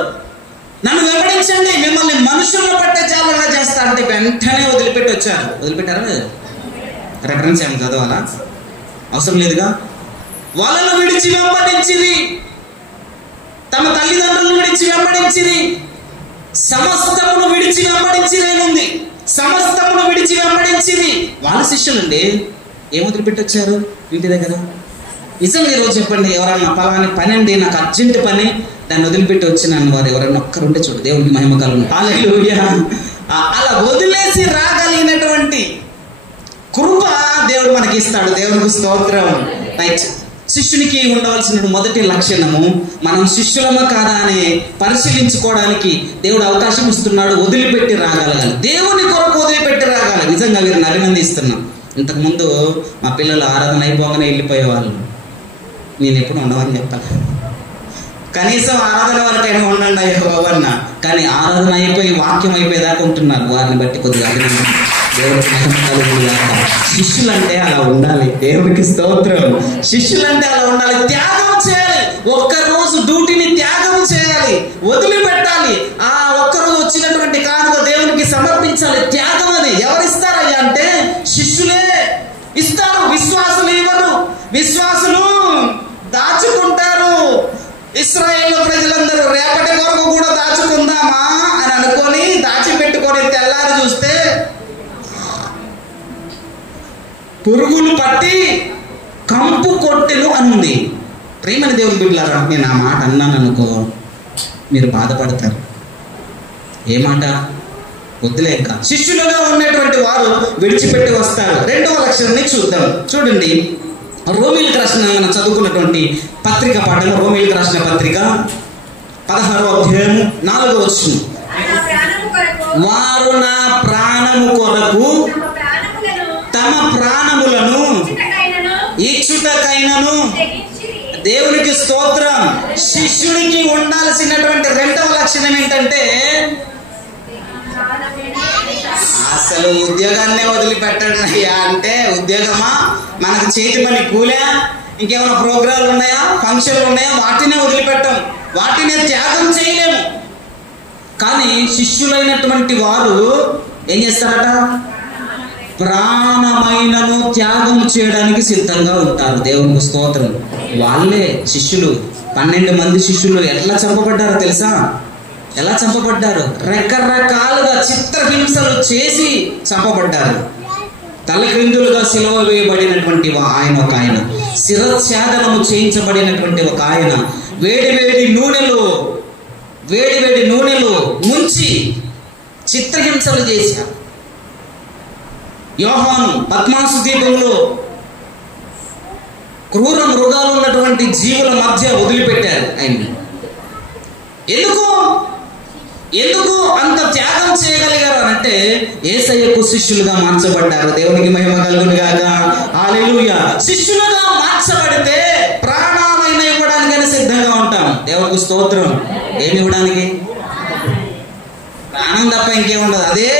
నన్ను వెంబడించండి, మిమ్మల్ని మనుషులను పట్టే జాలగా చేస్తా అంటే వెంటనే వదిలిపెట్టి వచ్చారు. వదిలిపెట్టారా? రెఫరెన్స్ ఏమి చదవాలా? అవసరం లేదుగా. వలలు విడిచి వెంబడించింది, తమ తల్లిదండ్రులను విడిచి వెంబడించింది, సమస్తమును విడిచి వెంబడించింది, సమస్తమును విడిచి వెంబడించింది. వాళ్ళ శిష్యులండి ఏం వదిలిపెట్టి వచ్చారు ఇంటి దగ్గర? నిజంగా ఈరోజు చెప్పండి, ఎవరన్నా పలాని పని అండి, నాకు అర్జెంట్ పని, దాన్ని వదిలిపెట్టి వచ్చినాను వారు ఎవరైనా ఒక్కరుంటే చూడు, దేవుడికి మహిమ కలుగును, హల్లెలూయా. అలా వదిలేసి రాగలిగినటువంటి కృప దేవుడు మనకి ఇస్తాడు. దేవునికి స్తోత్రం. రైట్. శిష్యునికి ఉండవలసిన మొదటి లక్షణము, మనం శిష్యులమా కాదా అని పరిశీలించుకోవడానికి దేవుడు అవకాశం ఇస్తున్నాడు. వదిలిపెట్టి రాగలగాలి, దేవుని కొరకు వదిలిపెట్టి రాగాలి. నిజంగా వీరిని అభినందిస్తున్నాం. ఇంతకుముందు మా పిల్లలు ఆరాధన అయిపోగానే వెళ్ళిపోయేవాళ్ళు, నేను ఎప్పుడు ఉండవని చెప్పాలి, కనీసం ఆరాధన వరకైనా ఉండండి అయ్యో బాబు అన్న. కానీ ఆరాధన అయిపోయి వాక్యం అయిపోయేదాకా ఉంటున్నారు. వారిని బట్టి కొద్దిగా అభినందన. దేవుడికి మహిమ కలుగుగాక. శిష్యులంటే అలా ఉండాలి. దేవుడికి స్తోత్రం. శిష్యులంటే అలా ఉండాలి. త్యాగం చేయాలి. ఒక్కరోజు డ్యూటీని త్యాగం చేయాలి, వదిలిపెట్టాలి. ఆ ఒక్కరోజు వచ్చినటువంటి కానుక దేవునికి సమర్పించాలి. త్యాగం అది ఎవరిస్తారయ్యా అంటే శిష్యులే ఇస్తారు. విశ్వాసులు ఇవ్వరు. విశ్వాసులు దాచుకుంటారు. ఇశ్రాయేలు ప్రజలందరూ రేపటి వరకు కూడా దాచుకుందామా అని అనుకొని దాచిపెట్టుకొని తెల్లారి చూస్తే పురుగులు పట్టి కంపు కొట్టెను అనుంది. ప్రేమని దేవుని బిడ్డలారా, నేను ఆ మాట అన్నాను అనుకో, మీరు బాధపడతారు. ఏ మాట? వద్దులేక శిష్యులుగా ఉన్నటువంటి వారు విడిచిపెట్టి వస్తారు. రెండవ లక్షణాన్ని చూద్దాం. చూడండి, రోమీలకు రాసిన, మనం చదువుకున్నటువంటి పత్రిక పాఠం, రోమీలకు రాసిన పత్రిక 16వ అధ్యాయము 4వ వచనం. వారు నా ప్రాణము కొరకు తమ ప్రాణములను ఇచ్చుటకైనను. దేవునికి స్తోత్రం. శిష్యుడికి ఉండాల్సినటువంటి రెండవ లక్షణం ఏంటంటే అసలు ఉద్యోగాన్నే వదిలిపెట్టండి అయ్యా అంటే, ఉద్యోగమా, మనకు చేతి పని కూలా, ఇంకేమైనా ప్రోగ్రాంలు ఉన్నాయా, ఫంక్షన్లు ఉన్నాయా, వాటినే వదిలిపెట్టాం, వాటినే త్యాగం చేయలేము. కానీ శిష్యులైనటువంటి వారు ఏం చేస్తారట? ప్రాణమైనను త్యాగం చేయడానికి సిద్ధంగా ఉంటారు. దేవునికి స్తోత్రం. వాళ్ళే శిష్యులు. 12 మంది శిష్యులు ఎట్లా చంపబడ్డారో తెలుసా? ఎలా చంపబడ్డారు? రకరకాలుగా చిత్రహింసలు చేసి చంపబడ్డారు. తలక్రిందులుగా సిలువ వేయబడినటువంటి ఆయన ఒక ఆయన, శిరఛేదనము చేయించబడినటువంటి ఒక ఆయన, వేడి నూనెలో ముంచి చిత్రహింసలు చేశారు. యోహాను పద్మాసు దీపంలో క్రూర మృగాలు ఉన్నటువంటి జీవుల మధ్య వదిలిపెట్టారు ఆయన్ని. ఎందుకు అంత త్యాగం చేయగలిగారు అంటే యేసయ్యకు శిష్యులుగా మార్చబడ్డారు. దేవునికి మహిమ కలుగును గాక. హల్లెలూయా. శిష్యులుగా మార్చబడితే ప్రాణాలైన ఇవ్వడానికైనా సిద్ధంగా ఉంటాం. దేవునికి స్తోత్రం. ఏమి ఇవ్వడానికి? ప్రాణం తప్ప ఇంకేముండదు. అదే,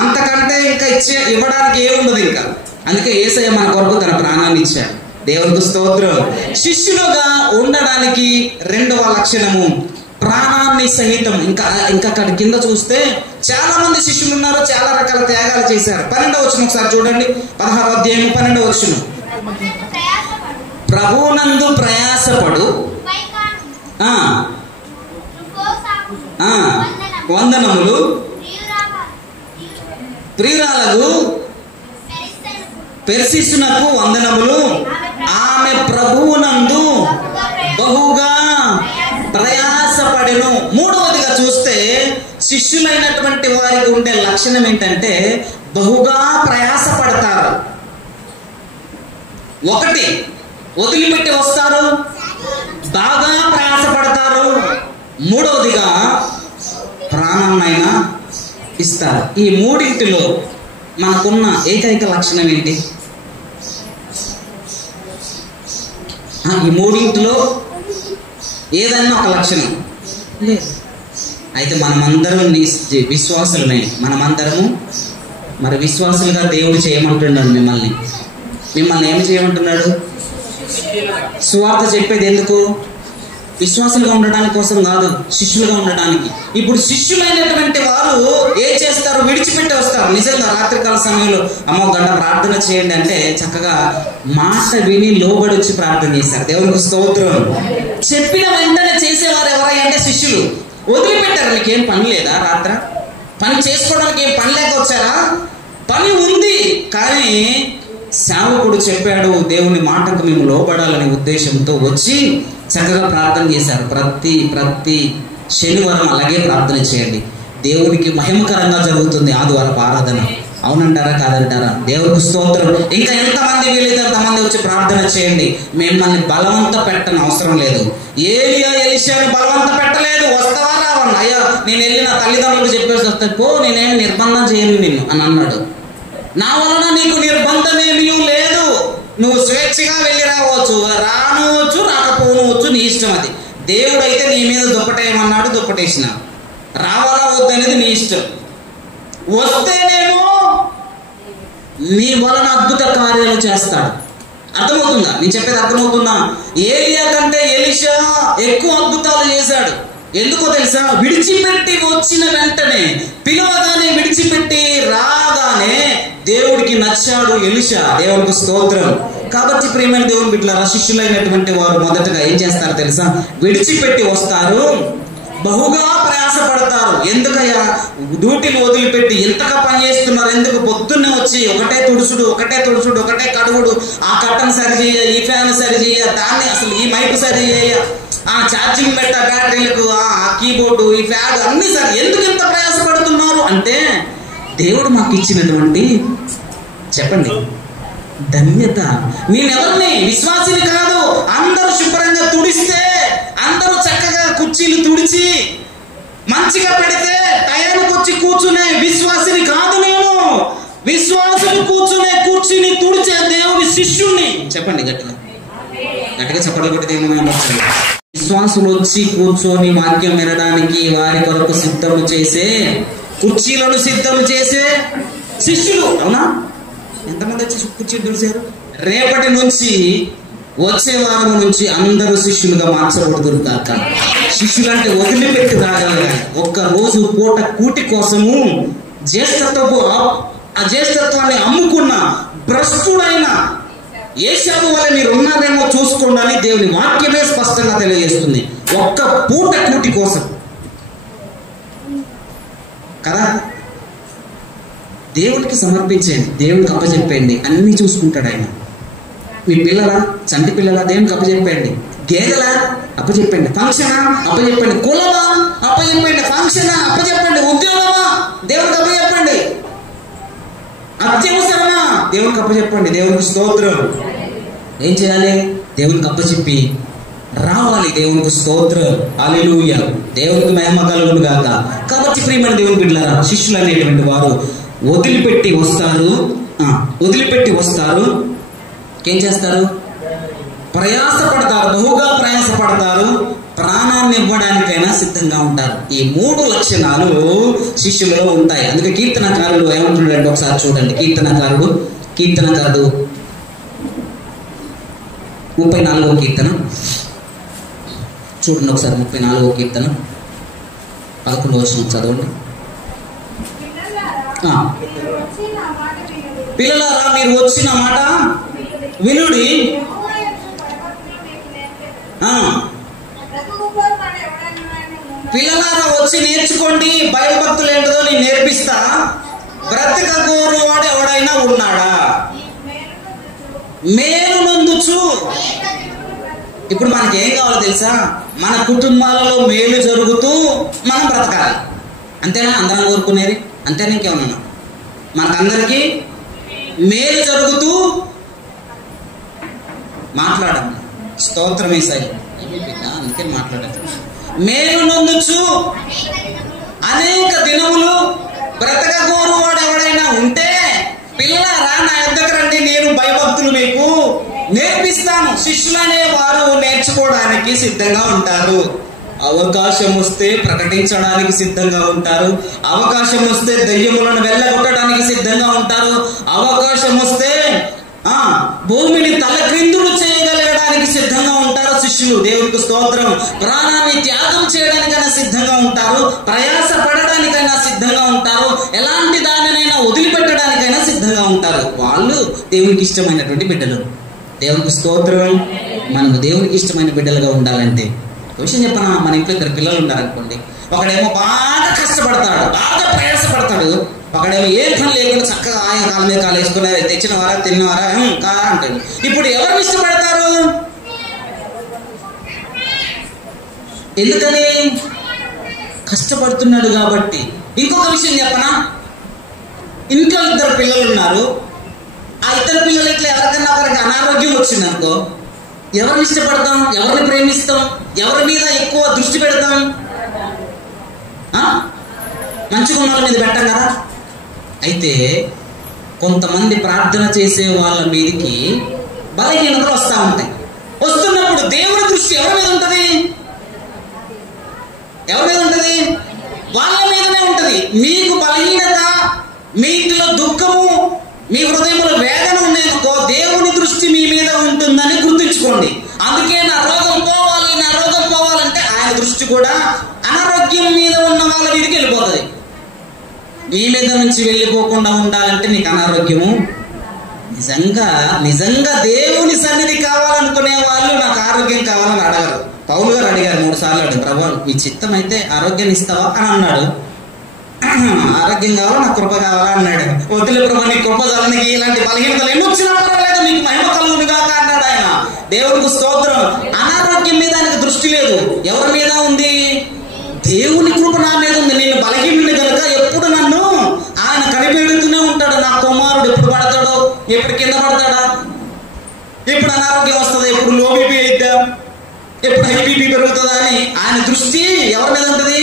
అంతకంటే ఇంకా ఇవ్వడానికి ఏముండదు ఇంకా. అందుకే యేసయ్య మన కొరకు తన ప్రాణాన్ని ఇచ్చాడు. దేవునికి స్తోత్రం. శిష్యులుగా ఉండడానికి రెండవ లక్షణము, ప్రాణాన్ని సహితం. ఇంకా అక్కడ కింద చూస్తే చాలా మంది శిష్యులు ఉన్నారు, చాలా రకాల త్యాగాలు చేశారు. 12వ వచనం ఒకసారి చూడండి, 16వ అధ్యాయం 12వ వచనం. ప్రభువునందు ప్రయాసపడు వందనములు ప్రియురాలకు పెర్సిస్సునకు వందనములు, ఆమె ప్రభువునందు బహుగా ప్రయాసపడెను. మూడవదిగా చూస్తే శిష్యులైనటువంటి వారికి ఉండే లక్షణం ఏంటంటే బహుగా ప్రయాసపడతారు. ఒకటి, వదిలిపెట్టి వస్తారు, బాగా ప్రయాసపడతారు. మూడవదిగా ప్రాణాన్నైనా ఇస్తారు. ఈ మూడింటిలో మనకున్న ఏకైక లక్షణం ఏంటి? ఈ మూడింటిలో ఏదన్నా ఒక లక్షణం లేదు. అయితే మనమందరం విశ్వాసులమే. మనమందరము మరి విశ్వాసులుగా దేవుడు చేయమంటున్నాడు. మిమ్మల్ని ఏమి చేయమంటున్నాడు? సువార్త చెప్పేది ఎందుకు? విశ్వాసులుగా ఉండడానికి కోసం కాదు, శిష్యులుగా ఉండడానికి. ఇప్పుడు శిష్యులైనటువంటి వారు ఏం చేస్తారు? విడిచిపెట్టి వస్తారు. నిజంగా రాత్రికాల సమయంలో అమ్మ గంట ప్రార్థన చేయండి అంటే చక్కగా మాట విని లోబడి వచ్చి ప్రార్థన చేశారు. దేవునికి స్తోత్రం. చెప్పిన వెంటనే చేసేవారు ఎవరై అంటే శిష్యులు. వదిలిపెట్టారు. మీకు ఏం పని లేదా? రాత్ర పని చేసుకోవడానికి ఏం పని లేక వచ్చారా? పని ఉంది, కానీ సేవకుడు చెప్పాడు, దేవుని మాటకు మేము లోబడాలనే ఉద్దేశంతో వచ్చి చక్కగా ప్రార్థన చేశారు. ప్రతి శనివారం అలాగే ప్రార్థన చేయండి. దేవునికి మహిమకరంగా జరుగుతుంది ఆదివారపు ఆరాధన. అవునంటారా కాదంటారా? దేవునికి స్తోత్రం. ఇంకా ఎంతమంది వీలైతే అంతమంది వచ్చి ప్రార్థన చేయండి. మిమ్మల్ని బలవంత పెట్టని అవసరం లేదు. ఏలియా ఎలీషాను బలవంత పెట్టలేదు. వస్తావా రావన్నా? అయ్యా నేను వెళ్ళి నా తల్లిదండ్రులకు చెప్పేసి వస్తే పో, నేనేమి నిర్బంధం చేయను నిన్ను అని అన్నాడు. నా వలన నీకు నిర్బంధం ఏమీ లేదు, నువ్వు స్వేచ్ఛగా వెళ్ళి రావచ్చు, రానవచ్చు రాకపోనవచ్చు, నీ ఇష్టం. అది దేవుడైతే నీ మీద దుప్పటేయమన్నాడు, దుప్పటేసిన. రావాలా వద్దనేది నీ ఇష్టం. వస్తేనేమో నీ వలన అద్భుత కార్యాలు చేస్తాడు. అర్థమవుతుందా? నేను చెప్పేది అర్థమవుతుందా? ఏలియా కంటే ఎలీషా ఎక్కువ అద్భుతాలు చేశాడు. ఎందుకో తెలుసా? విడిచిపెట్టి వచ్చిన వెంటనే, పిలవగానే విడిచిపెట్టి రాగానే దేవుడికి నచ్చాడు ఎలీషా. దేవునికి స్తోత్రం. కాబట్టి ప్రియమైన దేవుని బిడ్డలారా, శిష్యులైనటువంటి వారు మొదటగా ఏం చేస్తారు తెలుసా? విడిచిపెట్టి వస్తారు, బహుగా ప్రయాసపడతారు. ఎందుకయ్యా డ్యూటీలు వదిలిపెట్టి ఎంతగా పని చేస్తున్నారు? ఎందుకు? పొద్దున్నే వచ్చి ఒకటే తుడుచుడు, ఒకటే కడుగుడు, ఆ కట్టను సరిచేయ, ఈ ఫ్యాన్ సరిచేయ, దాన్ని అసలు ఈ మైక్ సరిచేయ, ఆ ఛార్జింగ్ పెట్ట బ్యాటరీలకు, ఆ కీబోర్డు, ఈ ఫ్యాన్ అన్ని సరి. ఎందుకు ఇంత ప్రయాసపడుతున్నారు అంటే దేవుడు మాకు ఇచ్చినటువంటి, చెప్పండి, ధన్యత. నేనెవరిని? విశ్వాసిని కాదు. అందరూ శుభ్రంగా తుడిస్తే, అందరూ చక్కగా కుర్చీలు తుడిచి మంచిగా పెడితే టయానికి వచ్చి కూర్చునే విశ్వాసిని కాదు నేను. విశ్వాసులు కూర్చునే కుర్చీని తుడిచే దేవుని శిష్యుణ్ణి. చెప్పండి గట్టిగా చెప్పండి. కొట్టి దేవుని విశ్వాసులు వచ్చి కూర్చొని వాక్యం వినడానికి వారి కొరకు సిద్ధము చేసే, కుర్చీలను సిద్ధం చేసే శిష్యులు. అవునా? ఎంతమంది వచ్చి కుర్చీలు తుడిచారు? రేపటి నుంచి వచ్చే వారం నుంచి అందరూ శిష్యులుగా మార్చబడుతురు కాక. శిష్యులు అంటే వదిలిపెట్టి రాగలగాలి. ఒక్క రోజు పూట కూటి కోసము ఆ జ్యేష్ఠత్వాన్ని అమ్ముకున్న భ్రష్టుడైన ఏశావు వల్ల మీరు ఉన్నారేమో చూసుకోండి అని దేవుని వాక్యమే స్పష్టంగా తెలియజేస్తుంది. ఒక్క పూట కూటి కోసం కదా. దేవుడికి సమర్పించండి, దేవుడికి అప్పచెప్పండి, అన్ని చూసుకుంటాడు ఆయన. మీ పిల్లలా, చంటి పిల్లలా, దేవునికి అప్పచెప్పండి. గేదెలా అప్పచెప్పండి. ఫంక్షనా అప్పచెప్పండి. కులమా అప్పచెప్పండి. ఫంక్షనా అప్పచెప్పండి. ఉద్యోగమా దేవునికి అప్పచెప్పండి. అత్యవసరమా దేవునికి అప్పచెప్పండి. దేవునికి స్తోత్రం. ఏం చేయాలి? దేవునికి అప్పచెప్పి రావాలి. దేవునికి స్తోత్రం. హల్లెలూయా. దేవునికి మహిమ కలుగును గాక. కాబట్టి ప్రియమైన దేవుని బిడ్డలారా, శిష్యులు అనేటువంటి వారు వదిలిపెట్టి వస్తారు. ఏం చేస్తారు? ప్రయాసపడతారు, బహుగా ప్రయాసపడతారు, ప్రాణాన్ని ఇవ్వడానికైనా సిద్ధంగా ఉంటారు. ఈ 3 లక్షణాలు శిష్యులలో ఉంటాయి. అందుకే కీర్తనకారుడు ఏమంటున్నాడంటే ఒకసారి చూడండి. కీర్తనకారుడు 34వ కీర్తన చూడండి ఒకసారి 34వ కీర్తన 11వ వచనం చదవండి. పిల్లలారా మీరు వచ్చిన మాట వినుడి, పిల్లలారా వచ్చి నేర్చుకోండి, భయభక్తులు ఏంటో నేను నేర్పిస్తా. బ్రతకగోరు వాడు ఎవడైనా ఉన్నాడా? మేలు నందుచు. ఇప్పుడు మనకి ఏం కావాలో తెలుసా? మన కుటుంబాలలో మేలు జరుగుతూ మనం బ్రతకాలి. అంతేనా అందరం కోరుకునేది? అంతేనా ఇంకేమన్నా? మనకందరికీ మేలు జరుగుతూ మాట్లాడండి. స్తోత్రం యేసయ్యా. అందుకే మాట్లాడాలి. మేలు నొందుచు అనేక దినములు బ్రతకగోరు వాడు ఎవడైనా ఉంటే పిల్లలారా నా యొద్దకు రండి, నేను భయభక్తులు మీకు నేర్పిస్తాను. శిష్యులనే వారు నేర్చుకోవడానికి సిద్ధంగా ఉంటారు. అవకాశం వస్తే ప్రకటించడానికి సిద్ధంగా ఉంటారు. అవకాశం వస్తే దయ్యములను వెళ్ళగొట్టడానికి సిద్ధంగా ఉంటారు. అవకాశం వస్తే భూమిని తలక్రిందులు చేయగలగడానికి సిద్ధంగా ఉంటారు శిష్యులు. దేవునికి స్తోత్రం. ప్రాణాన్ని త్యాగం చేయడానికైనా సిద్ధంగా ఉంటారు. ప్రయాస పడడానికైనా సిద్ధంగా ఉంటారు. ఎలాంటి దానినైనా వదిలిపెట్టడానికైనా సిద్ధంగా ఉంటారు. వాళ్ళు దేవునికి ఇష్టమైనటువంటి బిడ్డలు. దేవునికి స్తోత్రం. మనకు దేవునికి ఇష్టమైన బిడ్డలుగా ఉండాలంటే విషయం చెప్పనా, మన ఇంట్లో 2 పిల్లలు ఉన్నారనుకోండి. ఒకడేమో బాగా కష్టపడతాడు, బాగా ప్రయాసపడతాడు. ఒకడేమో ఏ పని లేకుండా చక్కగా ఆయన కాళ్ళ మీద కాలు వేసుకుని తెచ్చిన వారా తిన్నవారా కా అంటాడు. ఇప్పుడు ఎవరిని ఇష్టపడతారు? ఎందుకని? కష్టపడుతున్నాడు కాబట్టి. ఇంకొక విషయం చెప్పనా, ఇంట్లో 2 పిల్లలు ఉన్నారు. ఆ 2 పిల్లలు ఇట్లా ఎవరికన్నా ఒకరికి అనారోగ్యం వచ్చిందనుకో, ఎవరిని ఇష్టపడతాం? ఎవరిని ప్రేమిస్తాం? ఎవరి మీద ఎక్కువ దృష్టి పెడతాం? మంచిగా ఉన్న వాళ్ళ మీద పెట్టాం కదా. అయితే కొంతమంది ప్రార్థన చేసే వాళ్ళ మీదకి బలహీనతలు వస్తూ ఉంటాయి. వస్తున్నప్పుడు దేవుని దృష్టి ఎవరి మీద ఉంటుంది? ఎవరి మీద ఉంటుంది? వాళ్ళ మీదనే ఉంటుంది. మీకు బలహీనత, మీ ఇంట్లో దుఃఖము, మీ హృదయంలో వేదన ఉన్నాయనుకో, దేవుని దృష్టి మీ మీద ఉంటుందని గుర్తుంచుకోండి. అందుకే నా రోగం పోవాలి, నా రోగం పోవాలంటే ఆయన దృష్టి కూడా అనారోగ్యం మీద ఉన్న వాళ్ళ మీదకి వెళ్ళిపోతుంది. నీ మీద నుంచి వెళ్ళిపోకుండా ఉండాలంటే నీకు అనారోగ్యము నిజంగా దేవుని సన్నిధి కావాలనుకునే వాళ్ళు నాకు ఆరోగ్యం కావాలని అడగరు. పౌలు గారు అడిగారు 3 సార్లు అడిగారు, ప్రభు మీ చిత్తం అయితే ఆరోగ్యాన్ని ఇస్తావా అని అన్నాడు. ఆరోగ్యం కావాలా, నాకు కృప కావాలా అన్నాడు. వద్దులే ప్రభు నీ కృప చాలనికి ఇలాంటి బలహీనతలు ఎన్ని వచ్చినా పర్వాలేదు, మీకు మహిమ కలుగునుగా అన్నాడు ఆయన. దేవునికి స్తోత్రం. అనారోగ్యం మీద ఆయనకు దృష్టి లేదు. ఎవరి మీద ఉంది? దేవుని కృప నా మీద ఉంది. నేను బలహీనుని కనుక ఎప్పుడు నన్ను ఆయన కనిపెడుతూనే ఉంటాడు. నా కుమారుడు ఎప్పుడు పడతాడో, ఎప్పుడు కింద పడతాడా, ఎప్పుడు అనారోగ్యం వస్తుందా, ఎప్పుడు లో బీపీ అయిద్దా, ఎప్పుడు హై బీపీ పెరుగుతుందా అని ఆయన దృష్టి ఎవరి మీద ఉంటుంది?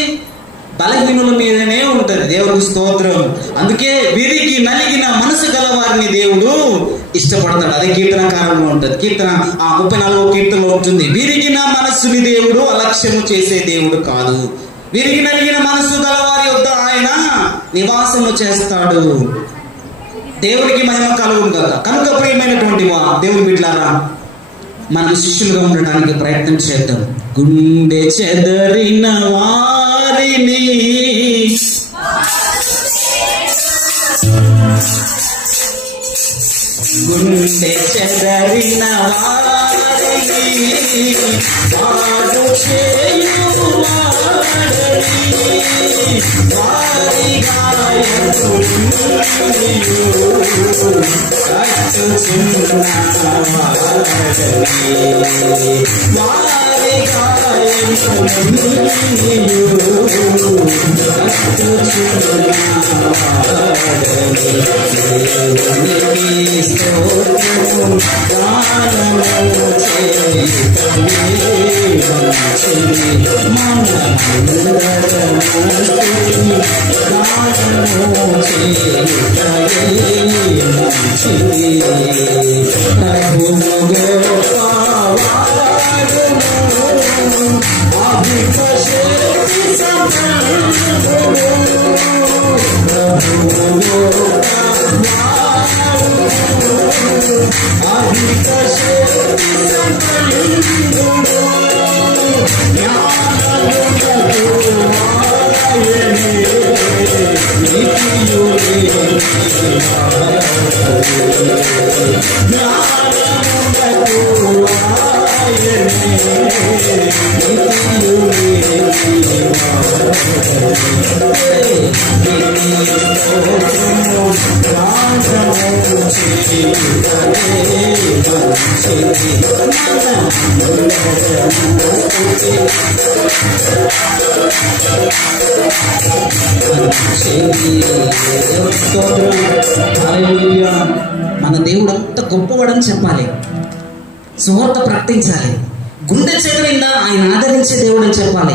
బలహీనుల మీదనే ఉంటుంది. దేవుడికి స్తోత్రం. అందుకే విరిగి నలిగిన మనసు గల వారిని దేవుడు ఇష్టపడతాడు. అదే కీర్తనకారంలో ఉంటుంది. కీర్తన 34వ కీర్తనలో ఉంటుంది, విరిగిన మనస్సుని దేవుడు అలక్ష్యము చేసే దేవుడు కాదు. విరిగి నలిగిన మనసు గల వారి వద్ద ఆయన నివాసము చేస్తాడు. దేవుడికి మహిమ కలుగును కదా. కనుక ప్రియమైనటువంటి దేవుని బిడ్డలారా, మనం శిష్యులుగా ఉండడానికి ప్రయత్నం చేద్దాం. గుండె చెదరిన వారిని గుండె చెదరిన వారిని వాడు చేయు వారి Yeah. మన దేవుడు అంత గొప్పవాడని చెప్పాలి, సువార్త ప్రకటించాలి, గుండె చెదరిందా ఆయన ఆదరించే దేవుడు అని చెప్పాలి.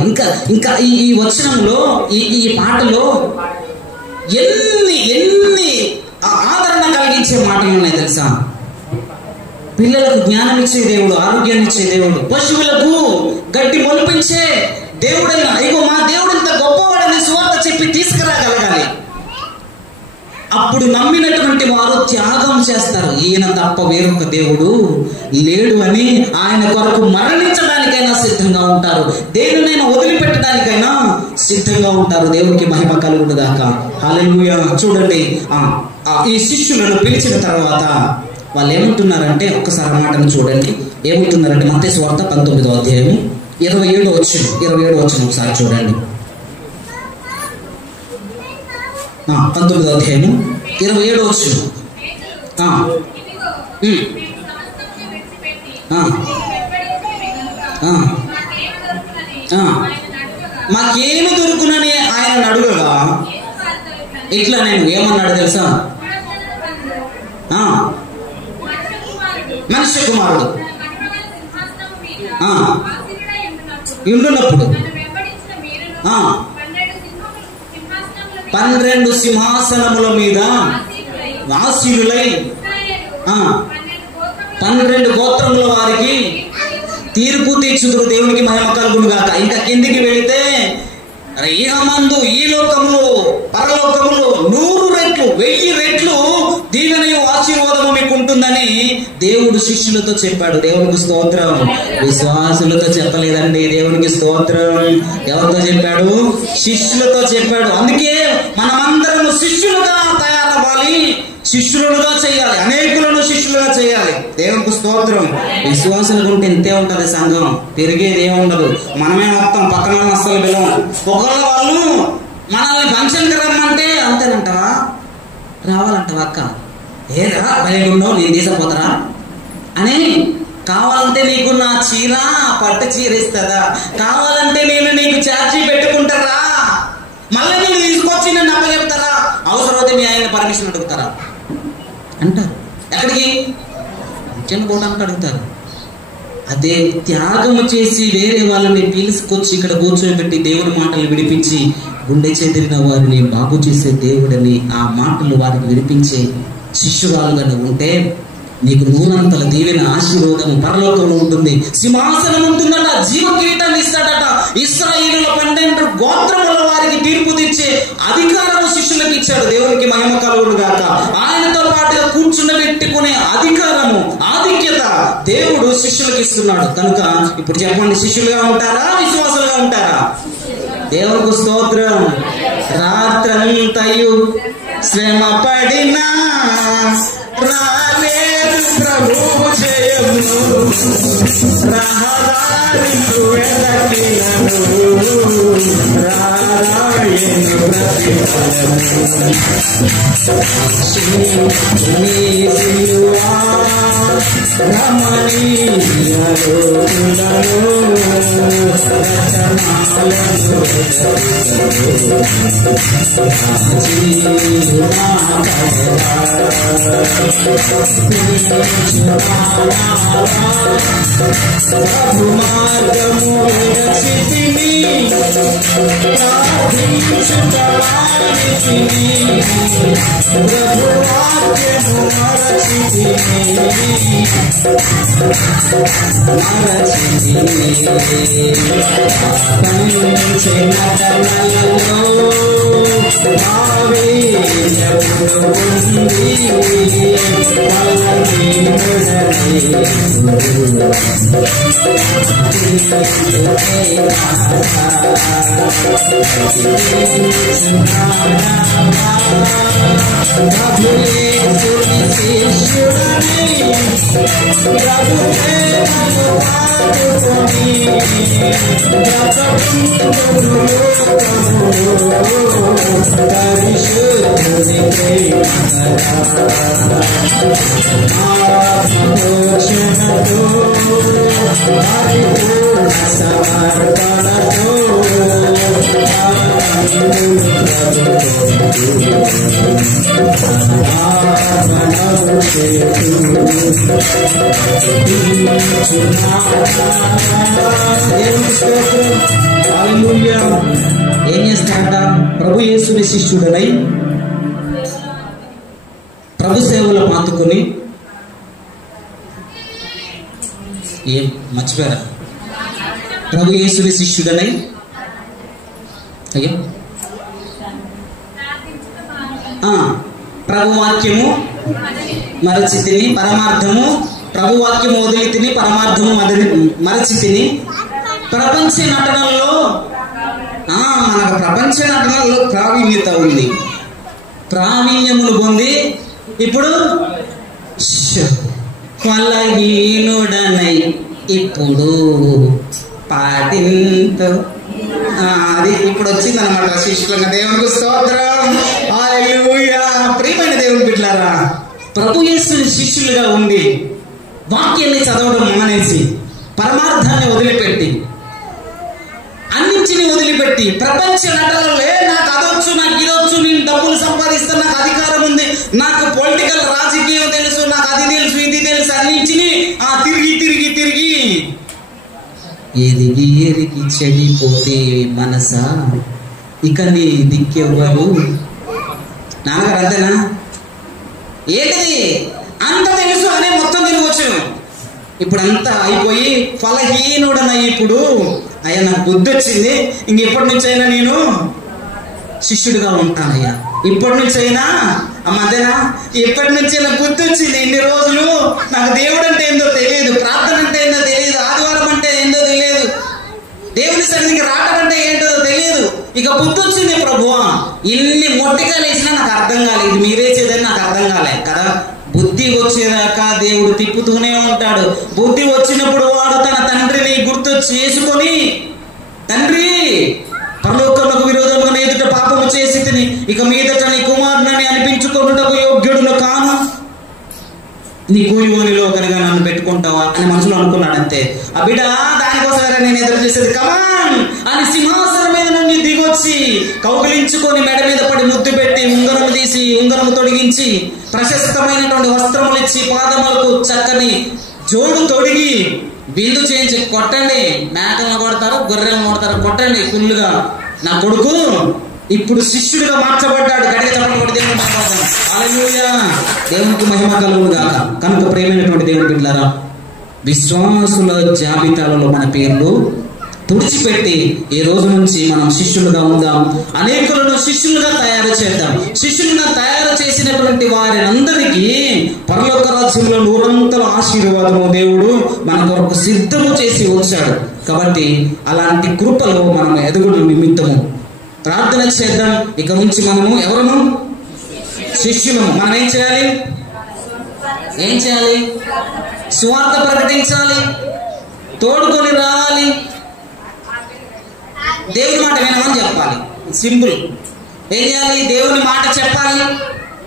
ఇంకా ఈ వచనంలో ఈ పాటలో ఎన్ని ఆదరణ కలిగించే మాటలు ఉన్నాయి తెలుసా? పిల్లలకు జ్ఞానం ఇచ్చే దేవుడు, ఆరోగ్యాన్ని ఇచ్చే దేవుడు, పశువులకు గడ్డి మొలిపించే దేవుడైనా ఇగో మా దేవుడు ఇంత గొప్పవాడని సువార్త చెప్పి తీసుకురాగలగాలి. అప్పుడు నమ్మినటువంటి వారు త్యాగం చేస్తారు. ఈయన తప్ప వేరొక దేవుడు లేడు అని ఆయన కొరకు మరణించడానికైనా సిద్ధంగా ఉంటారు, దేనినైనా వదిలిపెట్టడానికైనా సిద్ధంగా ఉంటారు. దేవునికి మహిమ కలుగును గాక. హల్లెలూయా. చూడండి, ఈ శిష్యులను పిలిచిన తర్వాత వాళ్ళు ఏమంటున్నారంటే, ఒక్కసారి మాటను చూడండి. ఏమంటున్నారంటే మత్తయి సువార్త 19వ అధ్యాయం 27వ వచనం ఒకసారి చూడండి. 19వ అధ్యాయం 27వ వచనం. మాకేమి దొరుకునని ఆయన అడుగగా ఇట్లా నేను ఏమన్నాడు తెలుసా? మనుష్య కుమారుడు ఉండున్నప్పుడు 12 సింహాసనముల మీద వాసీలులై 12 గోత్రముల వారికి తీర్పు తీర్చుదురు. దేవునికి మహిమ కలుగును గాక. ఇంకా కిందికి వెళితే ఇహమందు ఈ లోకములో పరలోకములో 100 రెట్లు 1000 రెట్లు దీవెనయు ఆశీర్వాదము మీకు ఉంటుందని దేవుడు శిష్యులతో చెప్పాడు. దేవునికి స్తోత్రం. విశ్వాసులతో చెప్పలేదండి, దేవునికి స్తోత్రం. ఎవరితో చెప్పాడు? శిష్యులతో చెప్పాడు. అందుకే మనమందరం శిష్యులుగా తయారవ్వాలి, శిష్యులుగా చేయాలి, అనేకులను శిష్యులుగా చేయాలి. దేవునికి స్తోత్రం. విశ్వాసులకు ఉంటే ఇంతే ఉంటది సంఘం, పెరిగేది ఏముండదు. మనమే మొత్తం పక్కన అస్సలు పిలవం. ఒకళ్ళ వాళ్ళు మనల్ని ఫంక్షన్కి రమ్మంటే అంతేనంటావా, రావాలంటావా? అక్క ఏరా భయగుండవు, నేను తీసుకుపోతారా అని. కావాలంటే నీకు నా చీర పట్టు చీర ఇస్తుందా, కావాలంటే నేను నీకు ఛార్జీ పెట్టుకుంటారా, మళ్ళీ నేను తీసుకొచ్చి నన్ను అప్పచెప్తారా, అవసరమైతే మీ ఆయన పర్మిషన్ అడుగుతారా అంటారు. ఎక్కడికి? చిన్నపోవడానికి అడుగుతారు. అదే త్యాగము చేసి వేరే వాళ్ళని పిలుచుకొచ్చి ఇక్కడ కూర్చోబెట్టి దేవుని మాటలు విడిపించి గుండె చెదిరిన వారిని బాగు చేసే దేవుడని ఆ మాటలు వారికి వినిపించే శిష్యురాలుగా ఉంటే నీకు 100 దీవెన ఆశీర్వాదము పరలోకంలో ఉంటుంది. సింహాసనం ఉంటుందట, జీవ కిరీటాన్ని ఇస్తాడట. ఇశ్రాయేలుల 12 గోత్రముల వారికి తీర్పు తీర్చే అధికారము శిష్యులకు ఇచ్చాడు. దేవునికి మహిమ కలుగును గాక. ఆయనతో పాటుగా కూర్చుండబెట్టుకునే అధికారము, ఆధిక్యత దేవుడు శిష్యులకు ఇస్తున్నాడు. కనుక ఇప్పుడు చెప్పండి, శిష్యులుగా ఉంటారా, విశ్వాసులుగా ఉంటారా? దేవునికి స్తోత్రం. రాత్రంతయు శ్రమ పడినా రాలేదు ప్రభువు జయము, రహదారిలో వెదకినను రారాయను ప్రతిఫలము. నీ సిలువా రమణీయ రోజులను రచనాలను ప్రభు మార్గము విరచితిని, ప్రార్థించుటవానితిని, ప్రభు వాక్యము మరచితిని, పంచె నటనలలో భావేయమును ఉంది, వలనే ప్రభులే శిష్యుడని ప్రభు ప్రేమను పాటుకొని బ్రతుకుందును లోకము పరిశుద్ధుని ప్రేమరా ఆత్మఘోషణతో పరిపూర్ణ సమర్పణతో ఏం చేస్తాడట? ప్రభు యేసుని శిష్యుడనై ప్రభు సేవలో పాతుకొని ఏం మర్చిపోయారా? ప్రభు యేసుని శిష్యుడనై అయ్యో ప్రభువాక్యము మరచి తిని పరమార్థము, ప్రభువాక్యము వదిలి తిని పరమార్థము మరచి తిని ప్రపంచ నటనల్లో మనకు ప్రపంచ నటనల్లో ప్రావీణ్యత ఉంది. ప్రావీణ్యమును పొంది ఇప్పుడు ఫలహీనుడనై ఇప్పుడు పాటింత అది ఇప్పుడు వచ్చింది అనమాట. శిష్యులంగా దేవునికి స్తోత్రం, హల్లెలూయా. ప్రియమైన దేవుని బిడ్డలారా, ప్రభు యేసు శిష్యులుగా ఉండి వాక్యాన్ని చదవడం మానేసి పరమార్థాన్ని వదిలిపెట్టి అన్నింటిని వదిలిపెట్టి ప్రపంచ నటనలే నాకు అదొచ్చు, నాకు ఇదొచ్చు, నేను డబ్బులు సంపాదిస్తాను, నాకు అధికారం ఉంది, నాకు పొలిటికల్ రాజకీయం తెలుసు, నాకు అది తెలుసు, ఇది తెలుసు, అన్నింటినీ తిరిగి తిరిగి తిరిగి ఎదిగి ఎరిగి చెడిపోతే మనసా ఇక నీ దిక్కెవ్వరు. నాన్నగారు అంతేనా? ఏంటిది అంత తెలుసు అనే మొత్తం తినవచ్చు. ఇప్పుడు అంతా అయిపోయి ఫలహీనుడనై ఇప్పుడు అయ్యా నాకు బుద్ధి వచ్చింది, ఇంకెప్పటి నుంచి అయినా నేను శిష్యుడిగా ఉంటానయ్యా, ఇప్పటి నుంచి అయినా అదేనా, ఎప్పటి నుంచి అయినా బుద్ధి వచ్చింది. ఇన్ని రోజులు నాకు దేవుడు అంటే ఏందో తెలియదు, ప్రార్థన అంటే ఏందో తెలియదు, ఆదివారం అంటే ఏందో తెలియదు, దేవుని సన్నిధికి రావడం అంటే ఏంటో తెలియదు, ఇక బుద్ధి వచ్చింది ప్రభువా. ఇన్ని మొట్టికాయలు వేసినా నాకు అర్థం కాలేదు, ఇది మీరేసేదని నాకు అర్థం కాలే కదా. బుద్ధి వచ్చేదాకా దేవుడు తిప్పుతూనే ఉంటాడు. బుద్ధి వచ్చినప్పుడు వాడు తన తండ్రిని గుర్తు చేసుకొని, తండ్రి పరలోకమునకు విరోధంగా ఎదుట పాపము చేసి తిని ఇక మీదట నీ కుమారుని అనిపించుకొనుటకు యోగ్యుడును కాను, నీ కూలివానిలో కనుక నన్ను పెట్టుకుంటావా అని మనసులో అనుకున్నాడు. అంతే. ఆ బిడ్డ దానికోసమే నేను ఎదురు చేసేది, కమాన్ అని సింహాసనం మీద నుండి దిగొచ్చి కౌగిలించుకొని మెడ మీద పడి ముద్దు పెట్టి ఉంగరము తీసి ఉంగరము తొడిగించి ప్రశస్తమైనటువంటి వస్త్రములు ఇచ్చి పాదములకు చక్కని జోడు తొడిగి బిందు చేయించి, కొట్టండి, మేకలను కొడతారు, గొర్రెలను కొడతారు, కొట్టండి ఫుల్లుగా, నా కొడుకు ఇప్పుడు శిష్యుడిగా మార్చబడ్డాడు. గడియ చప్పట్లు కొట్టి దేవుని మాట్లాడతాను. హల్లెలూయా. దేవునికి మహిమ కలుగును గాక. కనుక ప్రేమైనటువంటి దేవుని బిడ్డలారా, విశ్వాసుల జాబితాలలో మన పేర్లు తుడిచిపెట్టి ఈ రోజు నుంచి మనం శిష్యులుగా ఉందాం. అనేకులను శిష్యులుగా తయారు చేద్దాం. శిష్యులుగా తయారు చేసినటువంటి వారి అందరికీ పరలోక రాజ్యంలో నూరంతల ఆశీర్వాదము దేవుడు మన కొరకు సిద్ధము చేసి వచ్చాడు. కాబట్టి అలాంటి కృపలో మనం ఎదుగుడు నిమిత్తము ప్రార్థన చేద్దాం. ఇక నుంచి మనము ఎవరము? శిష్యులము. మనం ఏం చేయాలి? సువార్త ప్రకటించాలి, తోడుకొని రావాలి, దేవుని మాట వినమని చెప్పాలి. సింపుల్. ఏం చేయాలి? దేవుని మాట చెప్పాలి,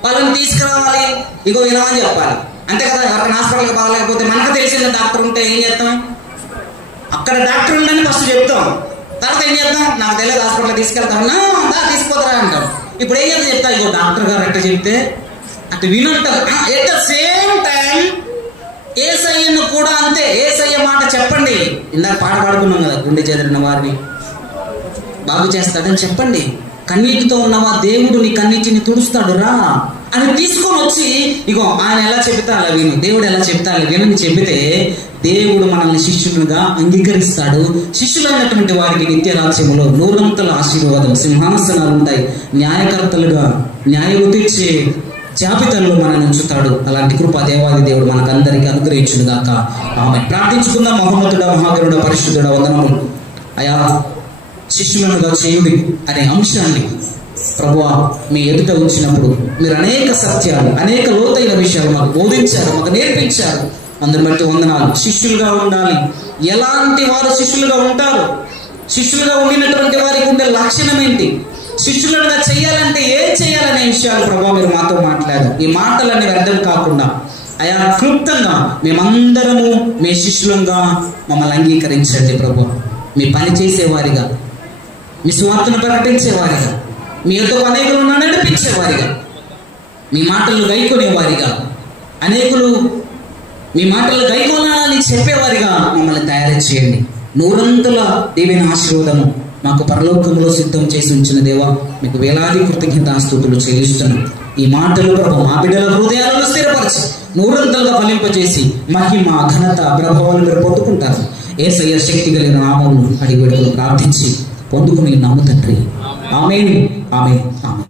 వాళ్ళని తీసుకురావాలి, ఇగో వినమని చెప్పాలి. అంతే కదా. ఎవరికైనా హాస్పిటల్కి బాగలేకపోతే మనకు తెలిసిన డాక్టర్ ఉంటే ఏం చేస్తాం? అక్కడ డాక్టర్ ఉండని ఫస్ట్ చెప్తాం, తర్వాత ఏం చేద్దాం? నాకు తెలియదు, హాస్పిటల్ తీసుకెళ్తాం, తీసుకుపోతారా అంటాం. ఇప్పుడు ఏం చేద్దాం? చెప్తా, ఇగో డాక్టర్ గారు అట్లా చెప్తే అటు వినంటారు. ఎట్ ద సేమ్ టైం యేసయ్యను కూడా అంతే, యేసయ్య మాట చెప్పండి. ఇందాక పాట పాడుకున్నాం కదా, గుండె చెదిరిన వారిని బాగు చేస్తాడని చెప్పండి. కన్నీటితో ఉన్నవా, దేవుడు నీ కన్నీటిని తుడుస్తాడు రా అని తీసుకొని వచ్చి, ఇగో ఆయన ఎలా చెబితే అలా విను, దేవుడు ఎలా చెబితే అలా వినని చెబితే దేవుడు మనల్ని శిష్యులుగా అంగీకరిస్తాడు. శిష్యులైనటువంటి వారికి నిత్య రాజ్యములో నూరంతల ఆశీర్వాదం, సింహాసనాలు ఉంటాయి. న్యాయకర్తలుగా న్యాయం తీర్చే జాబితాలో మనల్ని ఉంచుతాడు. అలాంటి కృప దేవాది దేవుడు మనకందరికీ అనుగ్రహించును గాక. ఆమె ప్రార్థించుకుందాం. మహోన్నతుడా, మహాగరుడ, పరిశుద్ధుడ, వందనములు. అయా శిష్యులనుగా చేయుడి అనే అంశాన్ని ప్రభువా మీ ఎదుట ఉంచినప్పుడు మీరు అనేక సత్యాలు, అనేక లోతైన విషయాలు మాకు బోధించారు, మాకు నేర్పించారు. అందరిని బట్టి వందనాలు. శిష్యులుగా ఉండాలి. ఎలాంటి వారు శిష్యులుగా ఉంటారు? శిష్యులుగా ఉండినటువంటి వారికి ఉండే లక్షణం ఏంటి? శిష్యులుగా చేయాలంటే ఏం చేయాలనే విషయాలు ప్రభావ మీరు మాతో మాట్లాడారు. ఈ మాటలన్నీ వ్యర్థం కాకుండా అయా క్లుప్తంగా మేమందరము మీ శిష్యులంగా మమ్మల్ని అంగీకరించండి ప్రభు. మీ పని చేసేవారిగా, మీ స్వార్థను ప్రకటించేవారిగా, మీ యొక్క అనేకులను నడిపించేవారిగా, మీ మాటలు గైకొనేవారిగా, అనేకులు మీ మాటలు గైకొనాలని చెప్పేవారిగా మమ్మల్ని తయారు చేయండి. 100 దీవెన ఆశీర్వాదము మాకు పరలోకంలో సిద్ధం చేసి ఉంచిన దేవా, మీకు వేలాది కృతజ్ఞతాస్తుతులు చెల్లిస్తున్నాం. ఈ మాటలు ప్రభు మా బిడ్డల హృదయాలను స్థిరపరిచి 100 ఫలింపజేసి మహిమ, ఘనత, ప్రభావాలు మీరు పొందుకుంటారు. యేసయ్య శక్తి కలిగిన నామమును అడిగి ప్రార్థించి పొందుకుని నాము తండ్రి. ఆమేన్, ఆమేన్, ఆమేన్.